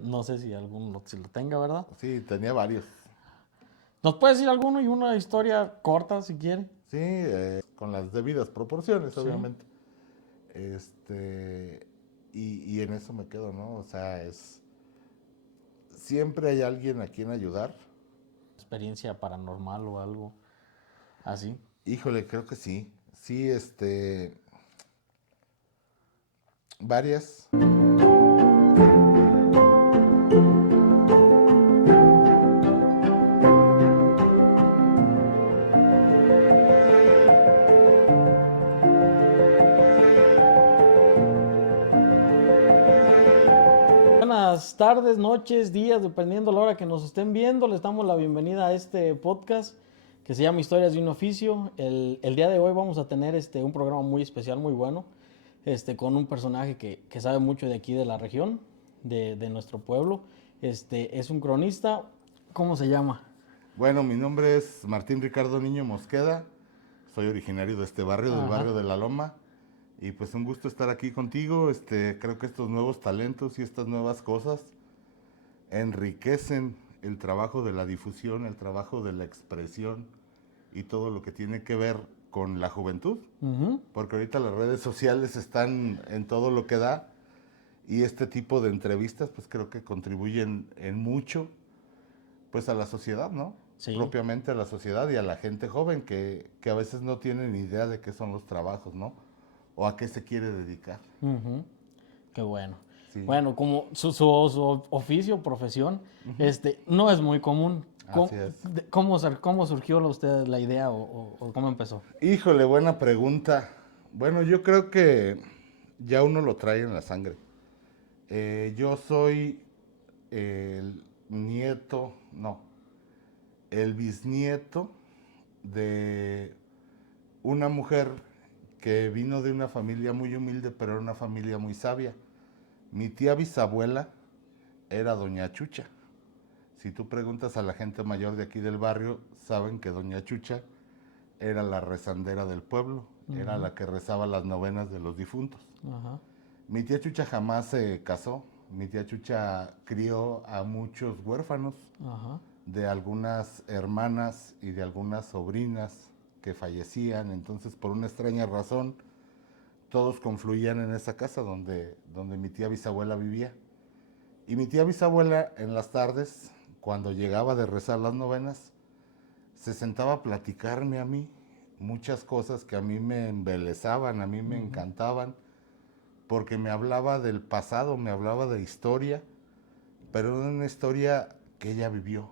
No sé si alguno si lo tenga, ¿verdad? Sí, tenía varios. ¿Nos puedes decir alguno y una historia corta si quiere? Sí, con las debidas proporciones, Sí. obviamente. Este, y en eso me quedo, ¿no? O sea, siempre hay alguien a quien ayudar. Experiencia paranormal o algo así. Híjole, creo que sí. Sí, varias. Buenas tardes, noches, días, dependiendo la hora que nos estén viendo. Les damos la bienvenida a este podcast que se llama Historias de un Oficio. El día de hoy vamos a tener un programa muy especial, muy bueno, con un personaje que sabe mucho de aquí de la región, de nuestro pueblo. Es un cronista. ¿Cómo se llama? Bueno, mi nombre es Martín Ricardo Niño Mosqueda. Soy originario de este barrio, del Ajá. barrio de La Loma. Y pues un gusto estar aquí contigo. Creo que estos nuevos talentos y estas nuevas cosas enriquecen el trabajo de la difusión, el trabajo de la expresión y todo lo que tiene que ver con la juventud. Ujú. Porque ahorita las redes sociales están en todo lo que da y este tipo de entrevistas pues creo que contribuyen en mucho pues a la sociedad, ¿no? Sí. Propiamente a la sociedad y a la gente joven que a veces no tiene ni idea de qué son los trabajos, ¿no? O a qué se quiere dedicar. Ujú. Qué bueno. Sí, Bueno, como su oficio, profesión, no es muy común. así es. ¿Cómo surgió a usted la idea o cómo empezó? Híjole, buena pregunta. Bueno, yo creo que ya uno lo trae en la sangre. Yo soy el nieto, no, el bisnieto de una mujer que vino de una familia muy humilde, pero era una familia muy sabia. Mi tía bisabuela era doña Chucha. Si tú preguntas a la gente mayor de aquí del barrio, saben que doña Chucha era la rezandera del pueblo, era Ujú. la que rezaba las novenas de los difuntos. Ajá. Mi tía Chucha jamás se casó, mi tía Chucha crió a muchos huérfanos Ajá. de algunas hermanas y de algunas sobrinas que fallecían, entonces por una extraña razón todos confluían en esa casa donde mi tía bisabuela vivía. Y mi tía bisabuela en las tardes, cuando llegaba de rezar las novenas, se sentaba a platicarme a mí muchas cosas que a mí me embelezaban, a mí me Ujú. encantaban, porque me hablaba del pasado, me hablaba de historia, pero de una historia que ella vivió,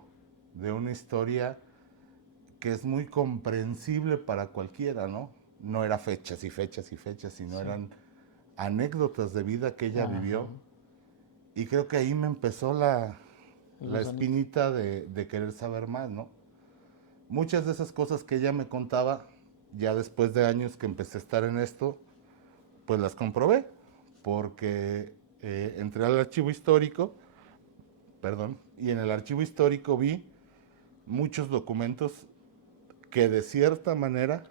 de una historia que es muy comprensible para cualquiera, ¿no? No era fechas y fechas y fechas, sino Sí. eran anécdotas de vida que ella Ajá. vivió. Y creo que ahí me empezó El la gusanito. espinita de querer saber más, ¿no? Muchas de esas cosas que ella me contaba, ya después de años que empecé a estar en esto, pues las comprobé, porque entré al archivo histórico, perdón, y en el archivo histórico vi muchos documentos que de cierta manera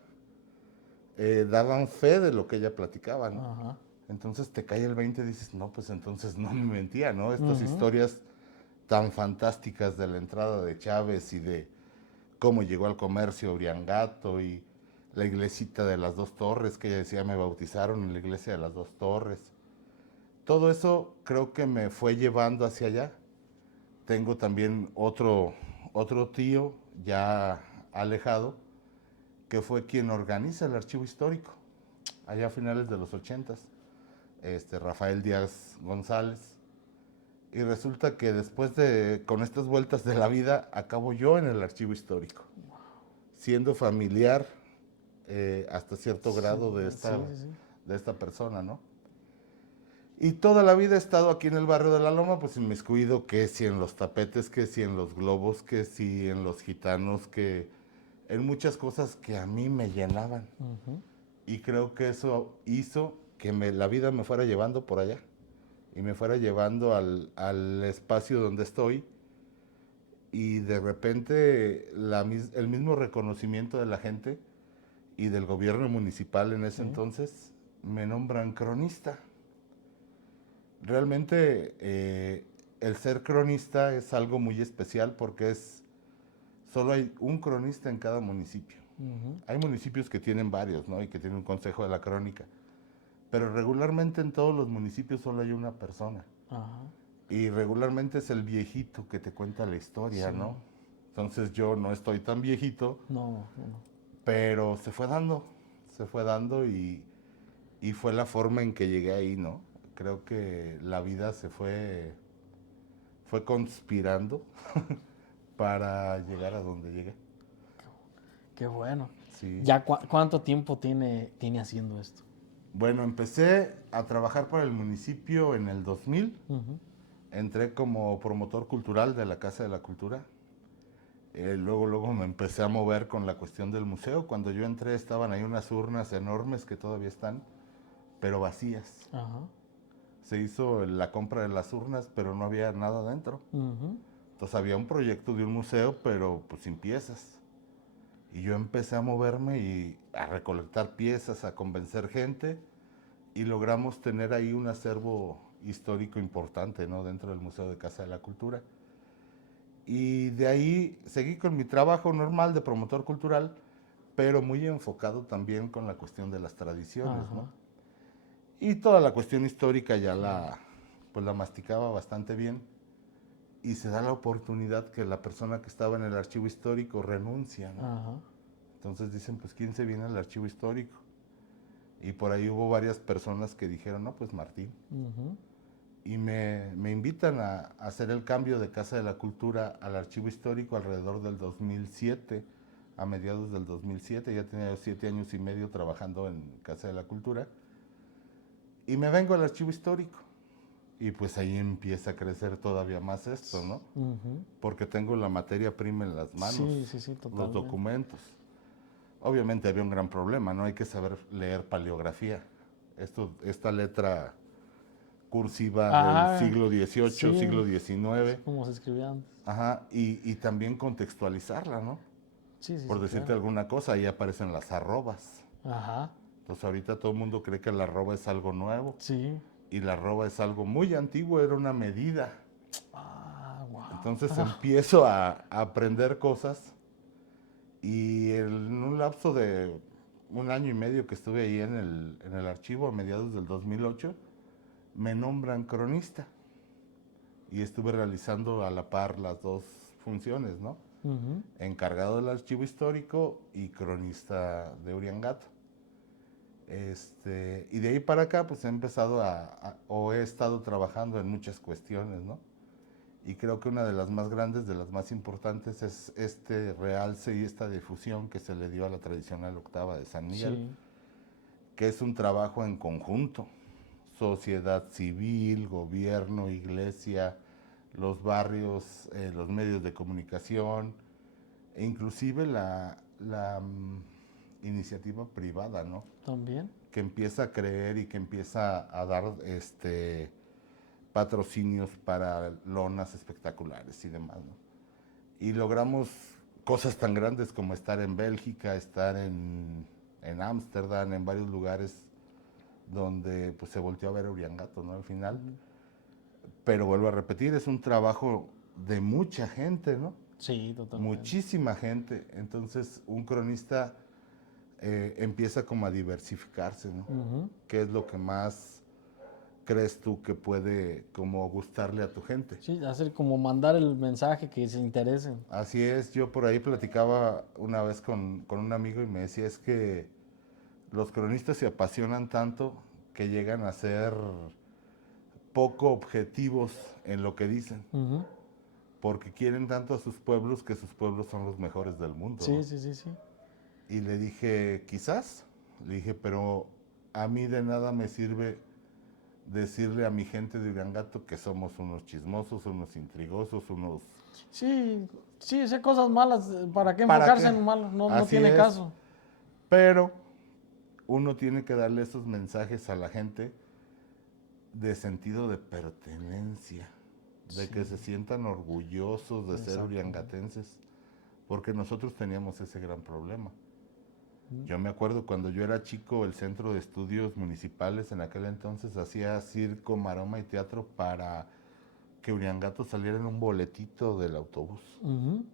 daban fe de lo que ella platicaba, ¿no? Ajá. Entonces te cae el 20 y dices, no, pues entonces no me mentía, ¿no? Estas Ujú. historias tan fantásticas de la entrada de Chávez y de cómo llegó al comercio Uriangato y la iglesita de las dos torres, que ella decía me bautizaron en la iglesia de las dos torres. Todo eso creo que me fue llevando hacia allá. Tengo también otro tío ya alejado, que fue quien organiza el archivo histórico, allá a finales de los 80, Rafael Díaz González. Y resulta que después con estas vueltas de la vida, acabo yo en el archivo histórico, siendo familiar hasta cierto Sí, grado sí, sí, sí. de esta persona, ¿no? Y toda la vida he estado aquí en el barrio de La Loma, pues inmiscuido, que si en los tapetes, que si en los globos, que si en los gitanos, que en muchas cosas que a mí me llenaban. Ujú. Y creo que eso hizo que la vida me fuera llevando por allá y me fuera llevando al espacio donde estoy y de repente el mismo reconocimiento de la gente y del gobierno municipal en ese Sí. entonces me nombran cronista. Realmente el ser cronista es algo muy especial porque solo hay un cronista en cada municipio. Hay municipios que tienen varios, ¿no? Y que tienen un consejo de la crónica. Pero regularmente en todos los municipios solo hay una persona. Ajá. Y regularmente es el viejito que te cuenta la historia, Sí. ¿no? Entonces yo no estoy tan viejito, No. pero se fue dando y fue la forma en que llegué ahí, ¿no? Creo que la vida fue conspirando para llegar a donde llegué. Qué bueno. Sí. ¿Ya cuánto tiempo tiene haciendo esto? Bueno, empecé a trabajar para el municipio en el 2000. Ujú. Entré como promotor cultural de la Casa de la Cultura. Luego me empecé a mover con la cuestión del museo. Cuando yo entré estaban ahí unas urnas enormes que todavía están, pero vacías. Ajá. Se hizo la compra de las urnas, pero no había nada dentro. Ujú. Entonces había un proyecto de un museo, pero pues sin piezas. Y yo empecé a moverme y a recolectar piezas, a convencer gente, y logramos tener ahí un acervo histórico importante, ¿no? Dentro del Museo de Casa de la Cultura. Y de ahí seguí con mi trabajo normal de promotor cultural, pero muy enfocado también con la cuestión de las tradiciones, Ajá. ¿no? Y toda la cuestión histórica pues la masticaba bastante bien. Y se da la oportunidad que la persona que estaba en el archivo histórico renuncia, ¿no? Ajá. Entonces dicen, pues, ¿quién se viene al archivo histórico? Y por ahí hubo varias personas que dijeron, no, pues Martín. Ujú. Y me invitan a hacer el cambio de Casa de la Cultura al archivo histórico alrededor del 2007, a mediados del 2007. Ya tenía 7 años y medio trabajando en Casa de la Cultura. Y me vengo al archivo histórico. Y pues ahí empieza a crecer todavía más esto, ¿no? Ujú. Porque tengo la materia prima en las manos, Sí, los totalmente. documentos. Obviamente había un gran problema, ¿no? Hay que saber leer paleografía. Esta letra cursiva del Ajá. siglo XVIII, Sí. siglo Es XIX, como se escribía antes. ajá, y también contextualizarla, ¿no? Sí, Por decirte claro. alguna cosa, ahí aparecen las arrobas. Ajá. Entonces ahorita todo el mundo cree que la arroba es algo nuevo Sí. y la arroba es algo muy antiguo, era una medida. Ah, wow. Entonces empiezo a aprender cosas y en un lapso de 1 año y medio que estuve ahí en el archivo a mediados del 2008, me nombran cronista y estuve realizando a la par las dos funciones, ¿no? Ujú. Encargado del archivo histórico y cronista de Uriangato. Y de ahí para acá pues he empezado o he estado trabajando en muchas cuestiones, ¿no? Y creo que una de las más grandes, de las más importantes, es este realce y esta difusión que se le dio a la tradicional octava de San Miguel, Sí. que es un trabajo en conjunto, sociedad civil, gobierno, iglesia, los barrios, los medios de comunicación, e inclusive la iniciativa privada, ¿no? También. Que empieza a creer y que empieza a dar patrocinios para lonas espectaculares y demás, ¿no? Y logramos cosas tan grandes como estar en Bélgica, estar en Ámsterdam, en varios lugares donde pues se volteó a ver a Uriangato, ¿no? Al final. Pero vuelvo a repetir, es un trabajo de mucha gente, ¿no? Sí, totalmente. Muchísima gente. Entonces un cronista empieza como a diversificarse, ¿no? Ujú. ¿Qué es lo que más crees tú que puede como gustarle a tu gente? Sí, hacer como mandar el mensaje que se interesen. Así es, yo por ahí platicaba una vez con un amigo y me decía, es que los cronistas se apasionan tanto que llegan a ser poco objetivos en lo que dicen, Ujú. porque quieren tanto a sus pueblos que sus pueblos son los mejores del mundo, Sí, ¿no? sí. Y le dije, quizás, le dije, pero a mí de nada me sirve decirle a mi gente de Uriangato que somos unos chismosos, unos intrigosos, unos... Sí, sé cosas malas. ¿Para qué ¿Para enfocarse qué? en lo malo? No, no Así tiene es, caso. pero uno tiene que darle esos mensajes a la gente de sentido de pertenencia, de que se sientan orgullosos de ser Exacto. uriangatenses, porque nosotros teníamos ese gran problema. Yo me acuerdo cuando yo era chico, el Centro de Estudios Municipales en aquel entonces hacía circo, maroma y teatro para que Uriangato saliera en un boletito del autobús. Ujú.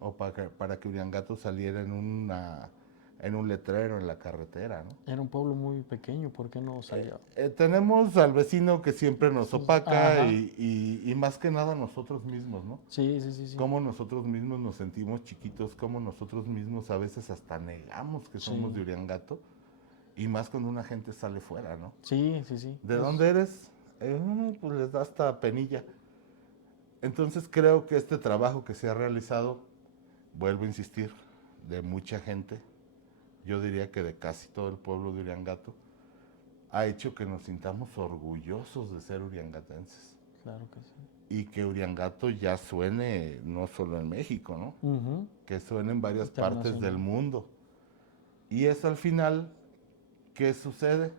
O para que Uriangato saliera en un letrero en la carretera, ¿no? Era un pueblo muy pequeño, ¿por qué no salía? Tenemos al vecino que siempre nos opaca Ajá. y más que nada nosotros mismos, ¿no? Sí, sí, sí, sí. Cómo nosotros mismos nos sentimos chiquitos, cómo nosotros mismos a veces hasta negamos que somos Sí. de Uriangato, y más cuando una gente sale fuera, ¿no? Sí, sí, sí. ¿De dónde eres? Pues les da hasta penilla. Entonces creo que este trabajo que se ha realizado, vuelvo a insistir, de mucha gente, yo diría que de casi todo el pueblo de Uriangato, ha hecho que nos sintamos orgullosos de ser uriangatenses. Claro que sí. Y que Uriangato ya suene no solo en México, ¿no? Ujú. Que suene en varias partes del Internacional. mundo. Y eso al final, ¿qué sucede?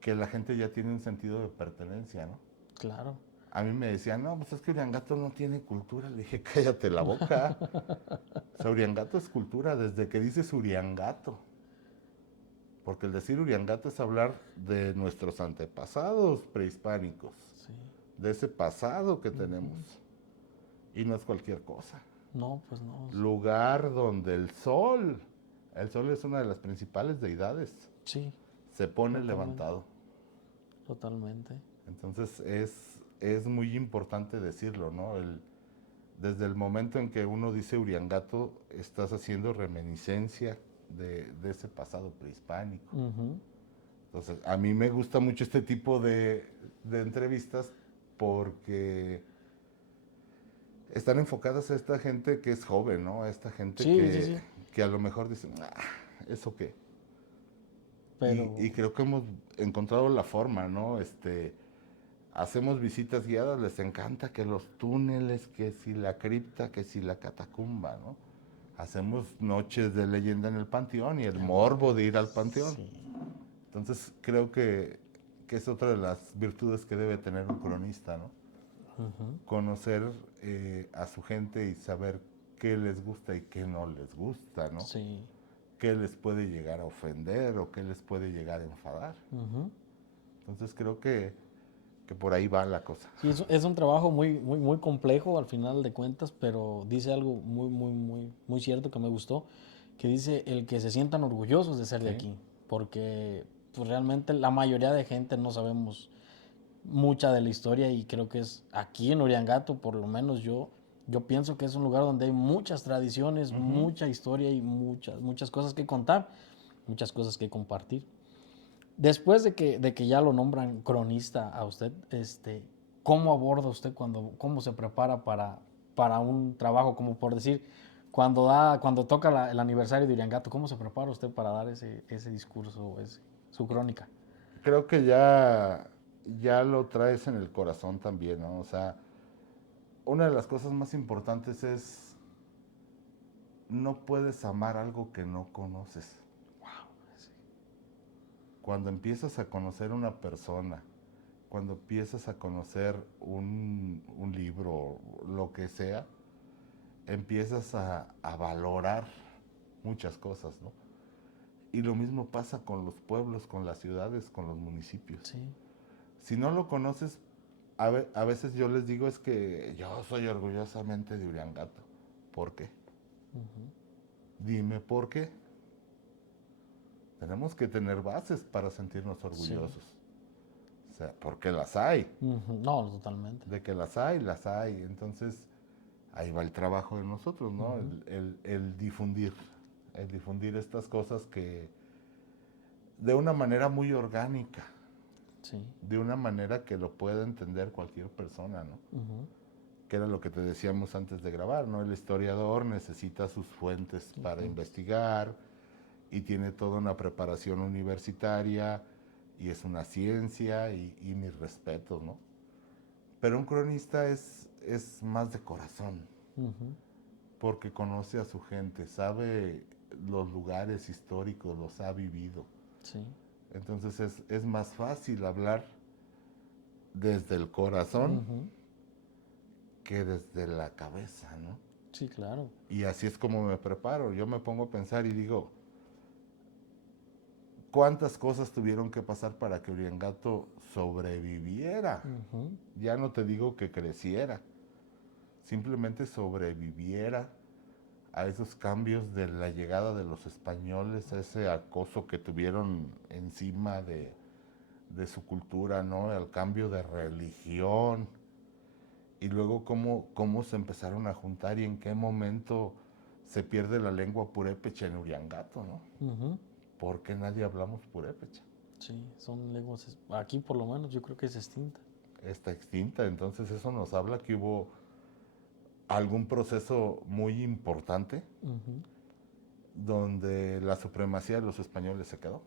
Que la gente ya tiene un sentido de pertenencia, ¿no? Claro. A mí me decían, no, pues es que Uriangato no tiene cultura. Le dije, cállate la boca. O sea, Uriangato es cultura desde que dices Uriangato. Porque el decir Uriangato es hablar de nuestros antepasados prehispánicos, Sí. de ese pasado que tenemos. Y no es cualquier cosa. No, pues no. Lugar donde el sol es una de las principales deidades, Sí, se pone totalmente. levantado. Totalmente. Entonces es muy importante decirlo, ¿no? Desde el momento en que uno dice Uriangato, estás haciendo reminiscencia de ese pasado prehispánico. Ujú. Entonces, a mí me gusta mucho este tipo de entrevistas porque están enfocadas a esta gente que es joven, ¿no? A esta gente Sí, sí, sí. que a lo mejor dicen, ¿eso qué? Y Pero creo que hemos encontrado la forma, ¿no? Hacemos visitas guiadas, les encanta que los túneles, que si la cripta, que si la catacumba, ¿no? Hacemos noches de leyenda en el panteón y el morbo de ir al panteón. sí. Entonces creo que es otra de las virtudes que debe tener un cronista, ¿no? Ujú. Conocer a su gente y saber qué les gusta y qué no les gusta, ¿no? Sí. Qué les puede llegar a ofender o qué les puede llegar a enfadar. Ujú. Entonces creo que por ahí va la cosa. Sí, es un trabajo muy, muy, muy complejo al final de cuentas, pero dice algo muy, muy, muy, muy cierto que me gustó, que dice el que se sientan orgullosos de ser de ¿Sí? aquí, porque pues realmente la mayoría de gente no sabemos mucha de la historia y creo que es aquí en Uriangato, por lo menos yo pienso que es un lugar donde hay muchas tradiciones, Ujú. mucha historia y muchas, muchas cosas que contar, muchas cosas que compartir. Después de que ya lo nombran cronista a usted, ¿cómo aborda usted cómo se prepara para un trabajo? Como por decir, cuando toca el aniversario de Uriangato, ¿cómo se prepara usted para dar ese discurso, su crónica? Creo que ya lo traes en el corazón también, ¿no? O sea, una de las cosas más importantes es no puedes amar algo que no conoces. Cuando empiezas a conocer una persona, cuando empiezas a conocer un libro, lo que sea, empiezas a valorar muchas cosas, ¿no? Y lo mismo pasa con los pueblos, con las ciudades, con los municipios. Sí. Si no lo conoces, a veces yo les digo es que yo soy orgullosamente de Uriangato. ¿Por qué? Dime por qué. Tenemos que tener bases para sentirnos Sí. orgullosos. O sea, porque las hay. Ujú. No, totalmente. De que las hay, las hay. Entonces, ahí va el trabajo de nosotros, ¿no? Ujú. El difundir estas cosas que de una manera muy orgánica, Sí. de una manera que lo pueda entender cualquier persona, ¿no? Ujú. Que era lo que te decíamos antes de grabar, ¿no? El historiador necesita sus fuentes para investigar y tiene toda una preparación universitaria y es una ciencia y mis respetos, ¿no? Pero un cronista es más de corazón, Ujú. porque conoce a su gente, sabe los lugares históricos, los ha vivido. Sí. Entonces es más fácil hablar desde el corazón Ujú. que desde la cabeza, ¿no? Sí, claro. Y así es como me preparo. Yo me pongo a pensar y digo, cuántas cosas tuvieron que pasar para que Uriangato sobreviviera. Ujú. Ya no te digo que creciera, simplemente sobreviviera a esos cambios de la llegada de los españoles, a ese acoso que tuvieron encima de su cultura, ¿no? Al cambio de religión. Y luego cómo se empezaron a juntar y en qué momento se pierde la lengua purépecha en Uriangato, ¿no? Ujú. ¿Por qué nadie hablamos purépecha? Sí, son lenguas, aquí por lo menos yo creo que es extinta. Está extinta, entonces eso nos habla que hubo algún proceso muy importante Ujú. donde la supremacía de los españoles se quedó.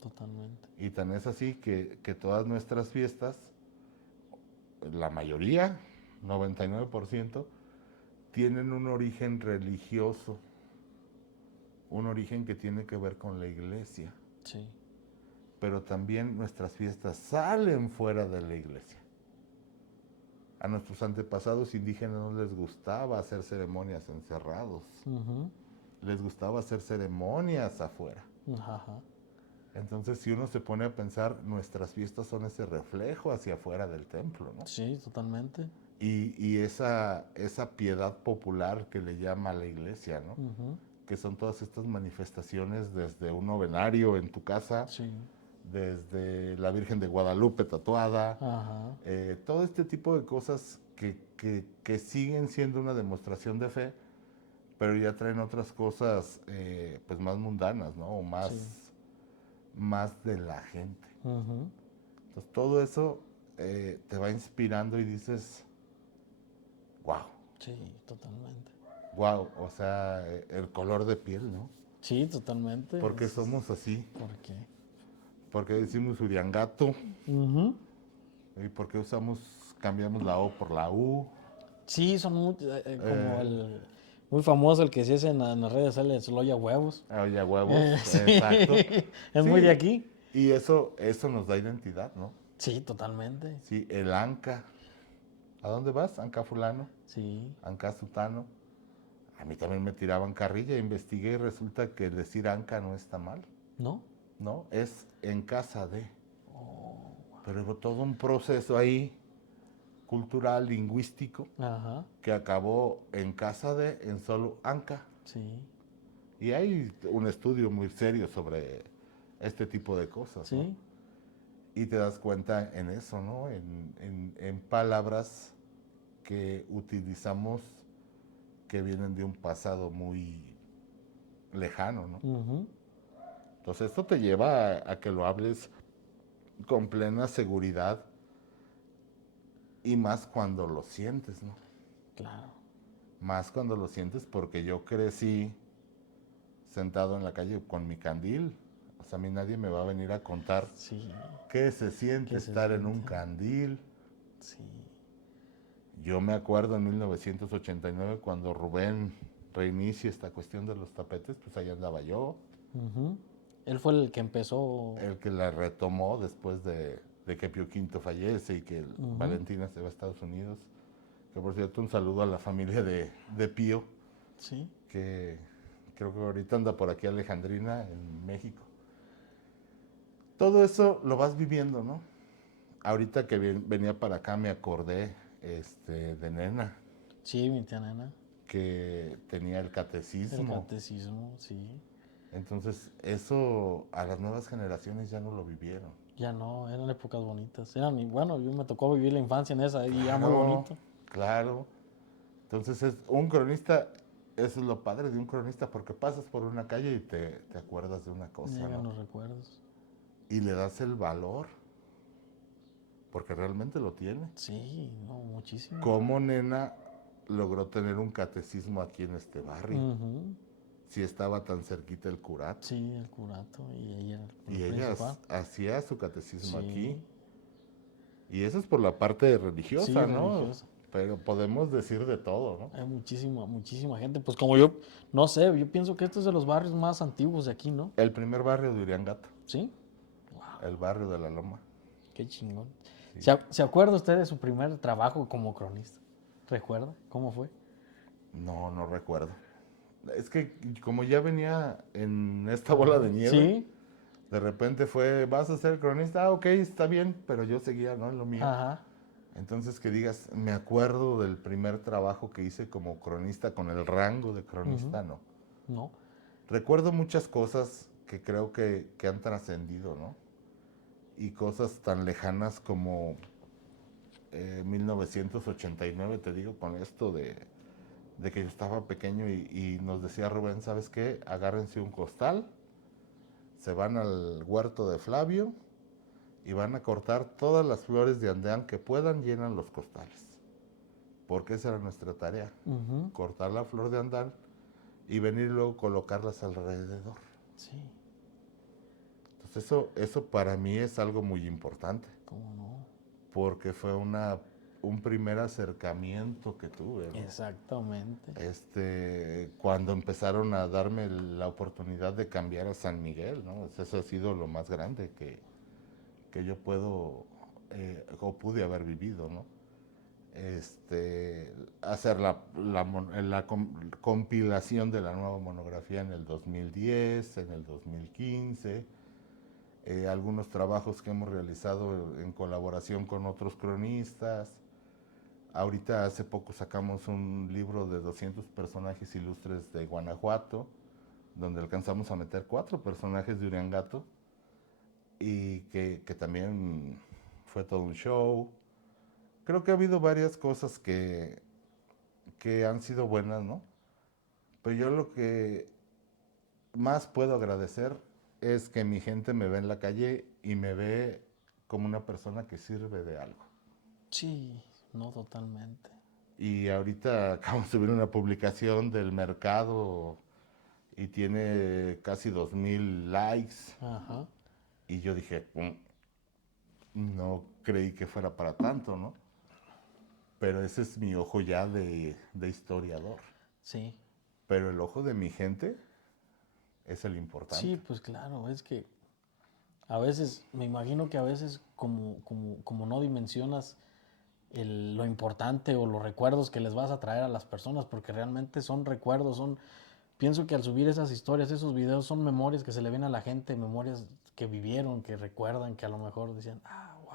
Totalmente. Y tan es así que todas nuestras fiestas, la mayoría, 99%, tienen un origen religioso, un origen que tiene que ver con la iglesia. Sí. Pero también nuestras fiestas salen fuera de la iglesia. A nuestros antepasados indígenas no les gustaba hacer ceremonias encerrados, Ujú. les gustaba hacer ceremonias afuera. Ajá. Entonces, si uno se pone a pensar, nuestras fiestas son ese reflejo hacia afuera del templo, ¿no? Sí, totalmente. Y esa piedad popular que le llama la iglesia, ¿no? Ujú. Que son todas estas manifestaciones desde un novenario en tu casa, Sí. desde la Virgen de Guadalupe tatuada, Ajá. todo este tipo de cosas que siguen siendo una demostración de fe, pero ya traen otras cosas pues más mundanas, ¿no? O más, Sí. más de la gente. Ujú. Entonces todo eso te va inspirando y dices, wow, Sí, totalmente. wow, o sea, el color de piel, ¿no? Sí, totalmente. Porque somos así, ¿Por qué? porque decimos Uriangato Ujú. y porque cambiamos la O por la U. Sí, son como Eh, muy famoso el que se hace en las redes sociales, el olla huevos. Oye, huevos, Sí, exacto. es muy de Sí, aquí. y eso nos da identidad, ¿no? Sí, totalmente. Sí, el Anca. ¿A dónde vas? Anca fulano, Sí, Anca sutano. A mí también me tiraban carrilla, investigué y resulta que decir Anca no está mal, ¿no? ¿no? Es en casa de. Oh, Pero hubo todo un proceso ahí, cultural, lingüístico, ajá, que acabó en casa de, en solo Anca. sí, Y hay un estudio muy serio sobre este tipo de cosas, ¿no? sí, Y te das cuenta en eso, ¿no? En palabras que utilizamos que vienen de un pasado muy lejano, ¿no? ujú, Entonces esto te lleva a que lo hables con plena seguridad y más cuando lo sientes, ¿no? claro, Más cuando lo sientes porque yo crecí sentado en la calle con mi candil. O sea, a mí nadie me va a venir a contar sí, qué se siente ¿qué se estar en un siente? candil. Sí, Yo me acuerdo en 1989 cuando Rubén reinicia esta cuestión de los tapetes, pues ahí andaba yo, ujú. Él fue el que empezó, el que la retomó después de que Pío V fallece y que ujú, Valentina se va a Estados Unidos. Que por cierto, un saludo a la familia de Pío, sí, que creo que ahorita anda por aquí Alejandrina, en México. Todo eso lo vas viviendo, ¿no? Ahorita que venía para acá me acordé de Nena, sí, mi tía nena, que tenía el el catecismo. catecismo, sí, Entonces, eso a las nuevas generaciones ya no lo vivieron. ya no, eran épocas bonitas, bueno, yo me tocó vivir la infancia en esa y ya muy Claro, bonito, claro. Entonces, un cronista, eso es lo padre de un cronista, porque pasas por una calle y te acuerdas de una cosa, llegan ¿no? los recuerdos, Y le das el valor, porque realmente lo tiene. sí, no, muchísimo. ¿Cómo Nena logró tener un catecismo aquí en este barrio? Ujú. Si estaba tan cerquita el curato. Sí, el curato y ella el Y ella principal. hacía su catecismo aquí. Sí, Y eso es por la parte sí, religiosa, ¿no? religiosa. Pero podemos decir de todo, ¿no? Hay muchísima, muchísima gente. Pues como yo, no sé, yo pienso que esto es de los barrios más antiguos de aquí, ¿no? El primer barrio de Uriangato, Sí. Wow, el barrio de la Loma. qué chingón. Sí. ¿Se acuerda usted de su primer trabajo como cronista? ¿Recuerda? ¿Cómo fue? No, no recuerdo. Es que como ya venía en esta bola de nieve, Sí, De repente fue, vas a ser cronista, ok, está bien, pero yo seguía, ¿no? En lo mío. Ajá. Entonces que digas, me acuerdo del primer trabajo que hice como cronista con el rango de Ujú. cronista, no. No. Recuerdo muchas cosas que creo que han trascendido, ¿no? Y cosas tan lejanas como 1989, te digo, con esto de que yo estaba pequeño y nos decía Rubén, ¿sabes qué? Agárrense un costal, se van al huerto de Flavio y van a cortar todas las flores de andeán que puedan, llenan los costales. Porque esa era nuestra tarea, Ujú. cortar la flor de andal y venir luego colocarlas alrededor. Sí, Entonces eso para mí es algo muy importante, cómo no. porque fue un primer acercamiento que tuve, ¿no? Exactamente. Cuando empezaron a darme la oportunidad de cambiar a San Miguel, ¿no? Eso ha sido lo más grande que yo puedo o pude haber vivido, ¿no? Hacer compilación de la nueva monografía en el 2010, en el 2015, algunos trabajos que hemos realizado en colaboración con otros cronistas. Ahorita hace poco sacamos un libro de 200 personajes ilustres de Guanajuato, donde alcanzamos a meter 4 personajes de Uriangato y que también fue todo un show. Creo que ha habido varias cosas que han sido buenas, ¿no? Pero yo lo que más puedo agradecer es que mi gente me ve en la calle y me ve como una persona que sirve de algo. Sí, no totalmente. Y ahorita acabo de subir una publicación del mercado y tiene casi 2000 likes. Ajá. Y yo dije, no creí que fuera para tanto, ¿no? Pero ese es mi ojo ya de historiador. Sí. Pero el ojo de mi gente es el Sí, importante. pues claro, es que a veces, me imagino que a veces como no dimensionas lo importante o los recuerdos que les vas a traer a las personas, porque realmente son recuerdos, pienso que al subir esas historias, esos videos, son memorias que se le ven a la gente, memorias que vivieron, que recuerdan, que a lo mejor decían, ah, wow.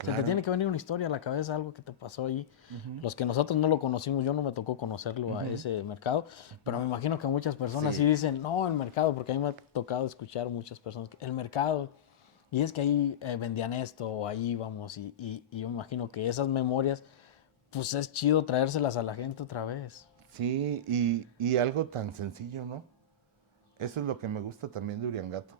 Se te Claro. tiene que venir una historia a la cabeza, algo que te pasó ahí. Ujú, Los que nosotros no lo conocimos, yo no me tocó conocerlo a ujú. ese mercado, pero me imagino que muchas personas sí Sí, dicen, no, el mercado, porque a mí me ha tocado escuchar muchas personas, el mercado, y es que ahí vendían esto, o ahí íbamos, y yo me imagino que esas memorias, pues es chido traérselas a la gente otra vez. sí, y algo tan sencillo, ¿no? Eso es lo que me gusta también de Uriangato.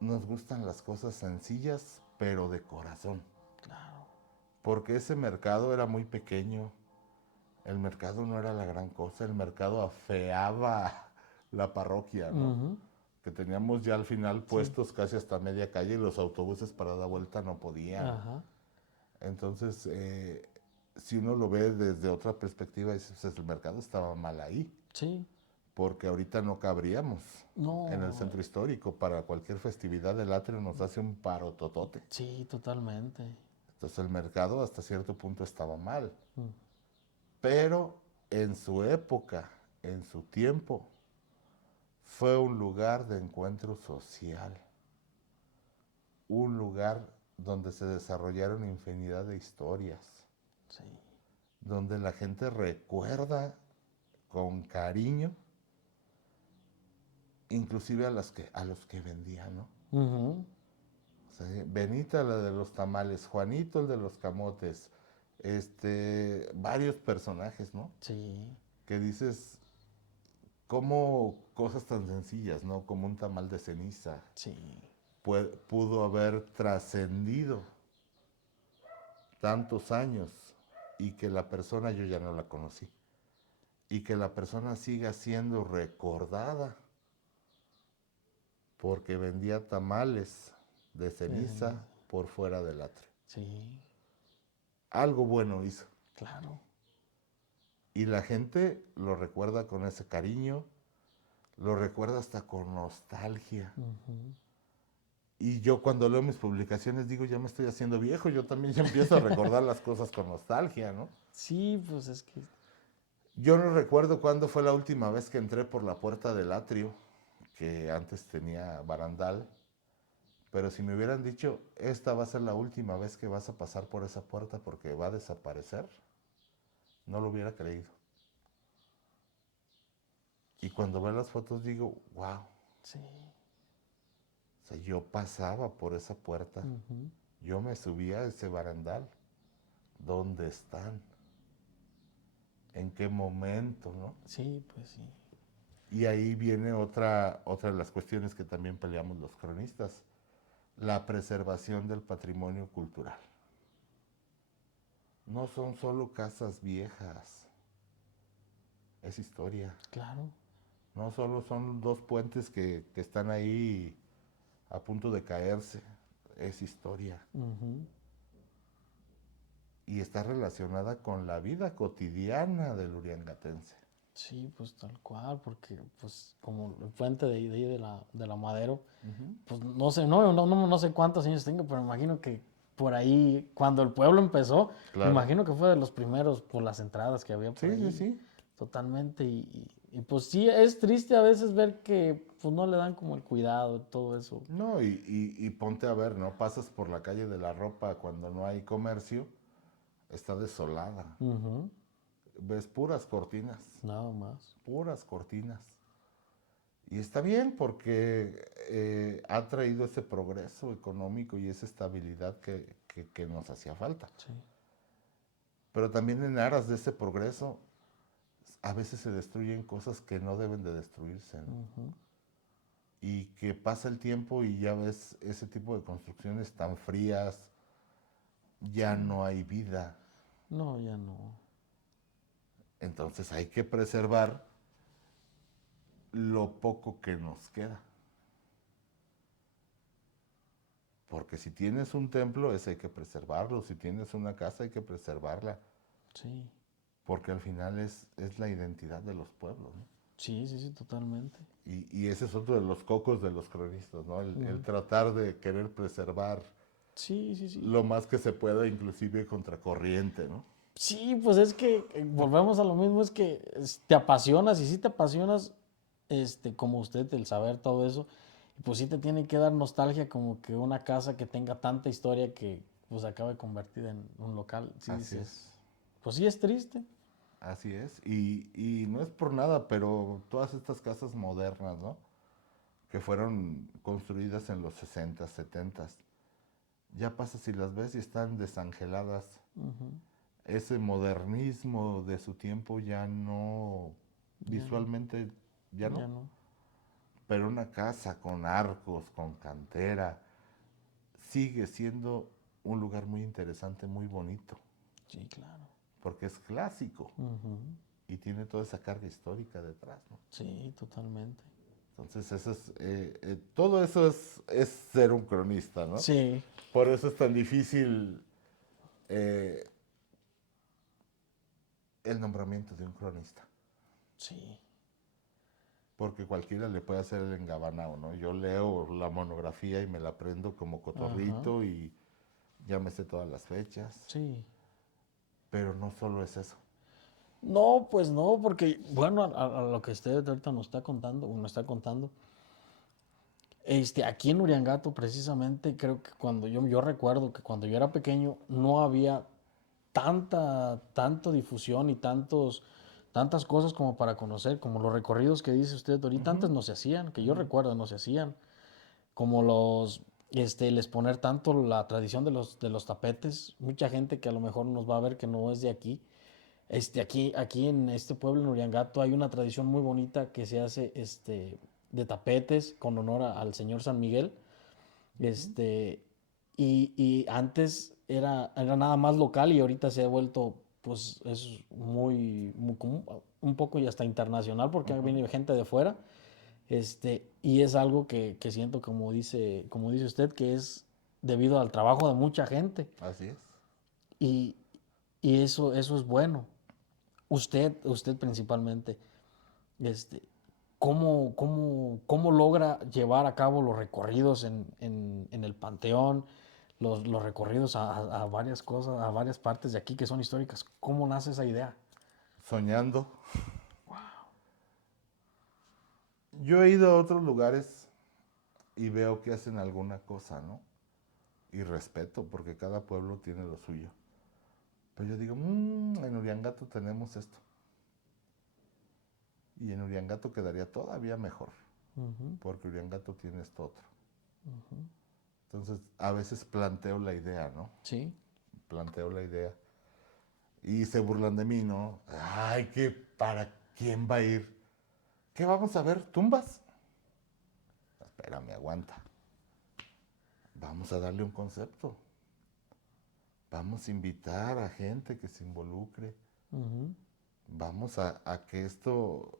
Nos gustan las cosas sencillas, pero de corazón. Claro. Porque ese mercado era muy pequeño, el mercado no era la gran cosa, el mercado afeaba la parroquia, ¿no? Ujú. Que teníamos ya al final Sí. puestos casi hasta media calle y los autobuses para dar vuelta no podían. Ajá. Entonces, si uno lo ve desde otra perspectiva, dices, el mercado estaba mal ahí, Sí. porque ahorita no cabríamos en el No. centro histórico. Para cualquier festividad del atrio nos hace un paro totote. Sí, totalmente. Entonces el mercado hasta cierto punto estaba mal. Mm. Pero en su época, en su tiempo, fue un lugar de encuentro social, un lugar donde se desarrollaron infinidad de historias, Sí. donde la gente recuerda con cariño, inclusive a los que vendían, ¿no? Ujú. O sea, Benita, la de los tamales, Juanito, el de los camotes, varios personajes, ¿no? Sí. Que dices, como cosas tan sencillas, ¿no? Como un tamal de ceniza Sí. pudo haber trascendido tantos años y que la persona yo ya no la conocí y que la persona siga siendo recordada porque vendía tamales de Sí. ceniza por fuera del atrio. Sí. Algo bueno hizo Claro. y la gente lo recuerda con ese cariño, lo recuerda hasta con nostalgia. Ujú. Y yo cuando leo mis publicaciones digo, ya me estoy haciendo viejo, yo también ya empiezo a recordar las cosas con nostalgia, ¿no? Sí, pues es que. Yo no recuerdo cuándo fue la última vez que entré por la puerta del atrio, que antes tenía barandal, Pero si me hubieran dicho, esta va a ser la última vez que vas a pasar por esa puerta porque va a desaparecer, no lo hubiera creído. Y cuando veo las fotos digo, wow, Sí. o sea, yo pasaba por esa puerta, Ujú. yo me subía a ese barandal. ¿Dónde están? ¿En qué momento, no? Sí, pues sí. Y ahí viene otra de las cuestiones que también peleamos los cronistas, la preservación del patrimonio cultural. No son solo casas viejas, es historia. Claro. No solo son dos puentes que están ahí a punto de caerse, es historia. Ujú. Y está relacionada con la vida cotidiana del uriangatense. Sí, pues tal cual, porque pues como el puente de ahí de la Madero, Ujú. pues no sé, no sé cuántos años tengo, pero me imagino que por ahí, cuando el pueblo empezó, me Claro. imagino que fue de los primeros por las entradas que había por Sí, sí, ahí, sí. totalmente. Y, pues sí, es triste a veces ver que pues no le dan como el cuidado y todo eso. No, y ponte a ver, ¿no? Pasas por la calle de la Ropa cuando no hay comercio, está desolada. Ujú. Ves puras cortinas, Nada más. puras cortinas. Y está bien porque ha traído ese progreso económico y esa estabilidad que nos hacía falta. Sí. Pero también en aras de ese progreso, a veces se destruyen cosas que no deben de destruirse, ¿no? Ujú. Y que pasa el tiempo y ya ves ese tipo de construcciones tan frías, ya Sí. no hay vida. No, ya no. Entonces hay que preservar lo poco que nos queda. Porque si tienes un templo, ese hay que preservarlo. Si tienes una casa, hay que preservarla. Sí. Porque al final es la identidad de los pueblos, ¿no? Sí, sí, sí, totalmente. Y ese es otro de los cocos de los cronistas, ¿no? El Ujú. tratar de querer preservar Sí, sí, sí. lo más que se pueda, inclusive contracorriente, ¿no? Sí, pues es que volvemos a lo mismo, es que te apasionas y si te apasionas, como usted, el saber todo eso, pues sí te tiene que dar nostalgia como que una casa que tenga tanta historia que pues acabe convertida en un local, sí Así dices, es, pues sí es triste. así es. Y no es por nada, pero todas estas casas modernas, ¿no? Que fueron construidas en los 60, 70, ya pasas y las ves y están desangeladas. Ujú. Ese modernismo de su tiempo ya no, Ya no, visualmente ya no. ya no. Pero una casa con arcos, con cantera, sigue siendo un lugar muy interesante, muy bonito, Sí, claro. porque es clásico Ujú. y tiene toda esa carga histórica detrás, ¿no? Sí, totalmente. Entonces, todo eso es ser un cronista, ¿no? Sí, Por eso es tan difícil eh, el nombramiento de un cronista, sí. porque cualquiera le puede hacer el engabanao, ¿no? Yo leo la monografía y me la aprendo como Ajá. cotorrito y ya me sé todas las fechas, Sí. pero no solo es eso. No, pues no, porque bueno, a lo que usted ahorita nos está contando, aquí en Uriangato precisamente creo que cuando yo recuerdo que cuando yo era pequeño no había tanta difusión y tantas cosas como para conocer, como los recorridos que dice usted ahorita antes Ujú, no se hacían, que yo ujú. recuerdo no se hacían, como el exponer tanto la tradición de los tapetes, mucha gente que a lo mejor nos va a ver que no es de aquí, aquí en este pueblo, en Uriangato, hay una tradición muy bonita que se hace de tapetes con honor al señor San Miguel. Este, y antes era nada más local y ahorita se ha vuelto, pues es muy común, un poco y hasta internacional porque Ujú. viene gente de fuera. Y es algo que siento, como dice usted, que es debido al trabajo de mucha gente. Así es. Y, y eso es bueno. Usted principalmente, este, cómo logra llevar a cabo los recorridos en el Panteón, los recorridos a varias cosas, a varias partes de aquí que son históricas? ¿Cómo nace esa idea? Soñando. Yo he ido a otros lugares y veo que hacen alguna cosa, ¿no? Y respeto, porque cada pueblo tiene lo suyo. Pero yo digo, en Uriangato tenemos esto. Y en Uriangato quedaría todavía mejor, porque Uriangato tiene esto otro. Entonces, a veces planteo la idea, ¿no? Sí. Planteo la idea. Y se burlan de mí, ¿no? Ay, ¿qué? ¿Para quién va a ir? ¿Qué vamos a ver? ¿Tumbas? Espérame, aguanta. Vamos a darle un concepto. Vamos a invitar a gente que se involucre. Vamos a que esto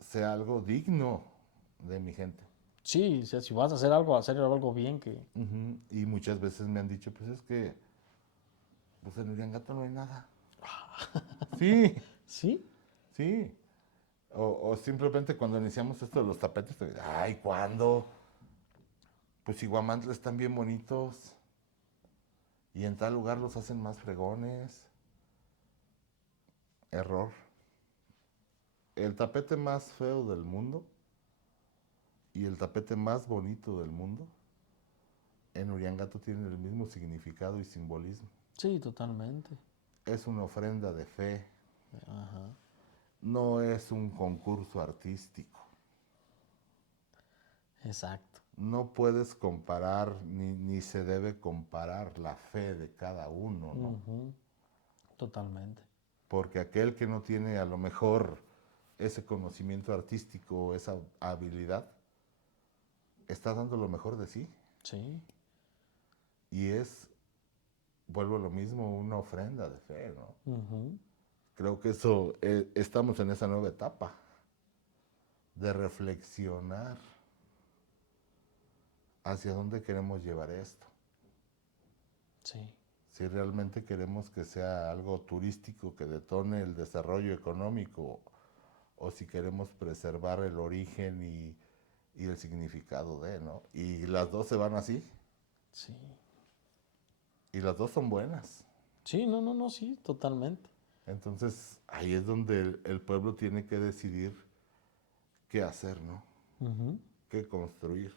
sea algo digno de mi gente. Sí, o sea, si vas a hacer algo bien que... Y muchas veces me han dicho, pues es que pues en Uriangato no hay nada. Sí, ¿Sí? sí. O simplemente cuando iniciamos esto de los tapetes, ay, ¿cuándo? Pues Iguamantla están bien bonitos. Y en tal lugar los hacen más fregones. Error. El tapete más feo del mundo y el tapete más bonito del mundo en Uriangato tienen el mismo significado y simbolismo. Sí, totalmente. Es una ofrenda de fe, Ajá. no es un concurso artístico. Exacto. No puedes comparar ni se debe comparar la fe de cada uno, ¿no? Totalmente. Porque aquel que no tiene a lo mejor ese conocimiento artístico, esa habilidad, está dando lo mejor de sí. Sí. Y es, vuelvo a lo mismo, una ofrenda de fe, ¿no? Creo que eso, estamos en esa nueva etapa de reflexionar hacia dónde queremos llevar esto. Sí. Si realmente queremos que sea algo turístico que detone el desarrollo económico o si queremos preservar el origen y el significado de, ¿no? Y las dos se van así. Sí. Y las dos son buenas. Sí, no, sí, totalmente. Entonces, ahí es donde el pueblo tiene que decidir qué hacer, ¿no? Qué construir.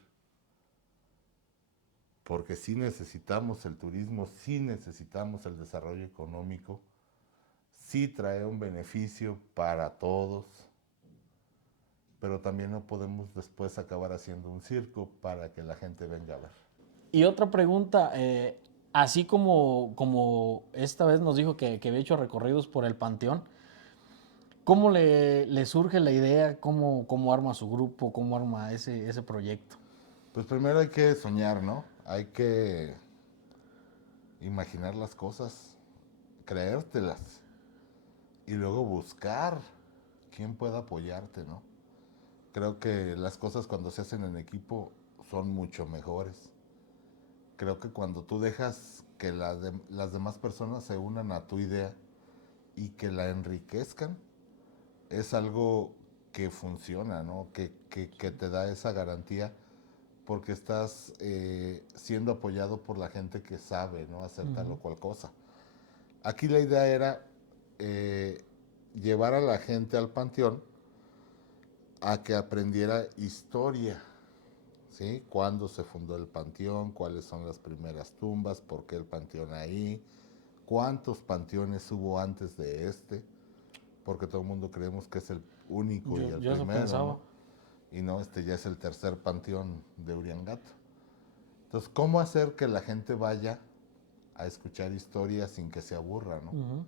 Porque sí necesitamos el turismo, sí necesitamos el desarrollo económico, sí trae un beneficio para todos, pero también no podemos después acabar haciendo un circo para que la gente venga a ver. Y otra pregunta, así como esta vez nos dijo que había hecho recorridos por el Panteón, ¿cómo le surge la idea? ¿Cómo arma su grupo? ¿Cómo arma ese proyecto? Pues primero hay que soñar, ¿no? Hay que imaginar las cosas, creértelas y luego buscar quién pueda apoyarte, ¿no? Creo que las cosas cuando se hacen en equipo son mucho mejores. Creo que cuando tú dejas que las demás personas se unan a tu idea y que la enriquezcan, es algo que funciona, ¿no? Que te da esa garantía porque estás siendo apoyado por la gente que sabe, ¿no? Hacer tal o cual cosa. Aquí la idea era llevar a la gente al panteón a que aprendiera historia, ¿sí? Cuándo se fundó el panteón, cuáles son las primeras tumbas, por qué el panteón ahí, cuántos panteones hubo antes de este, porque todo el mundo creemos que es el único y el Yo eso primero, pensaba. ¿no? Y no, este ya es el tercer panteón de Uriangato. Entonces, ¿cómo hacer que la gente vaya a escuchar historias sin que se aburra, ¿no?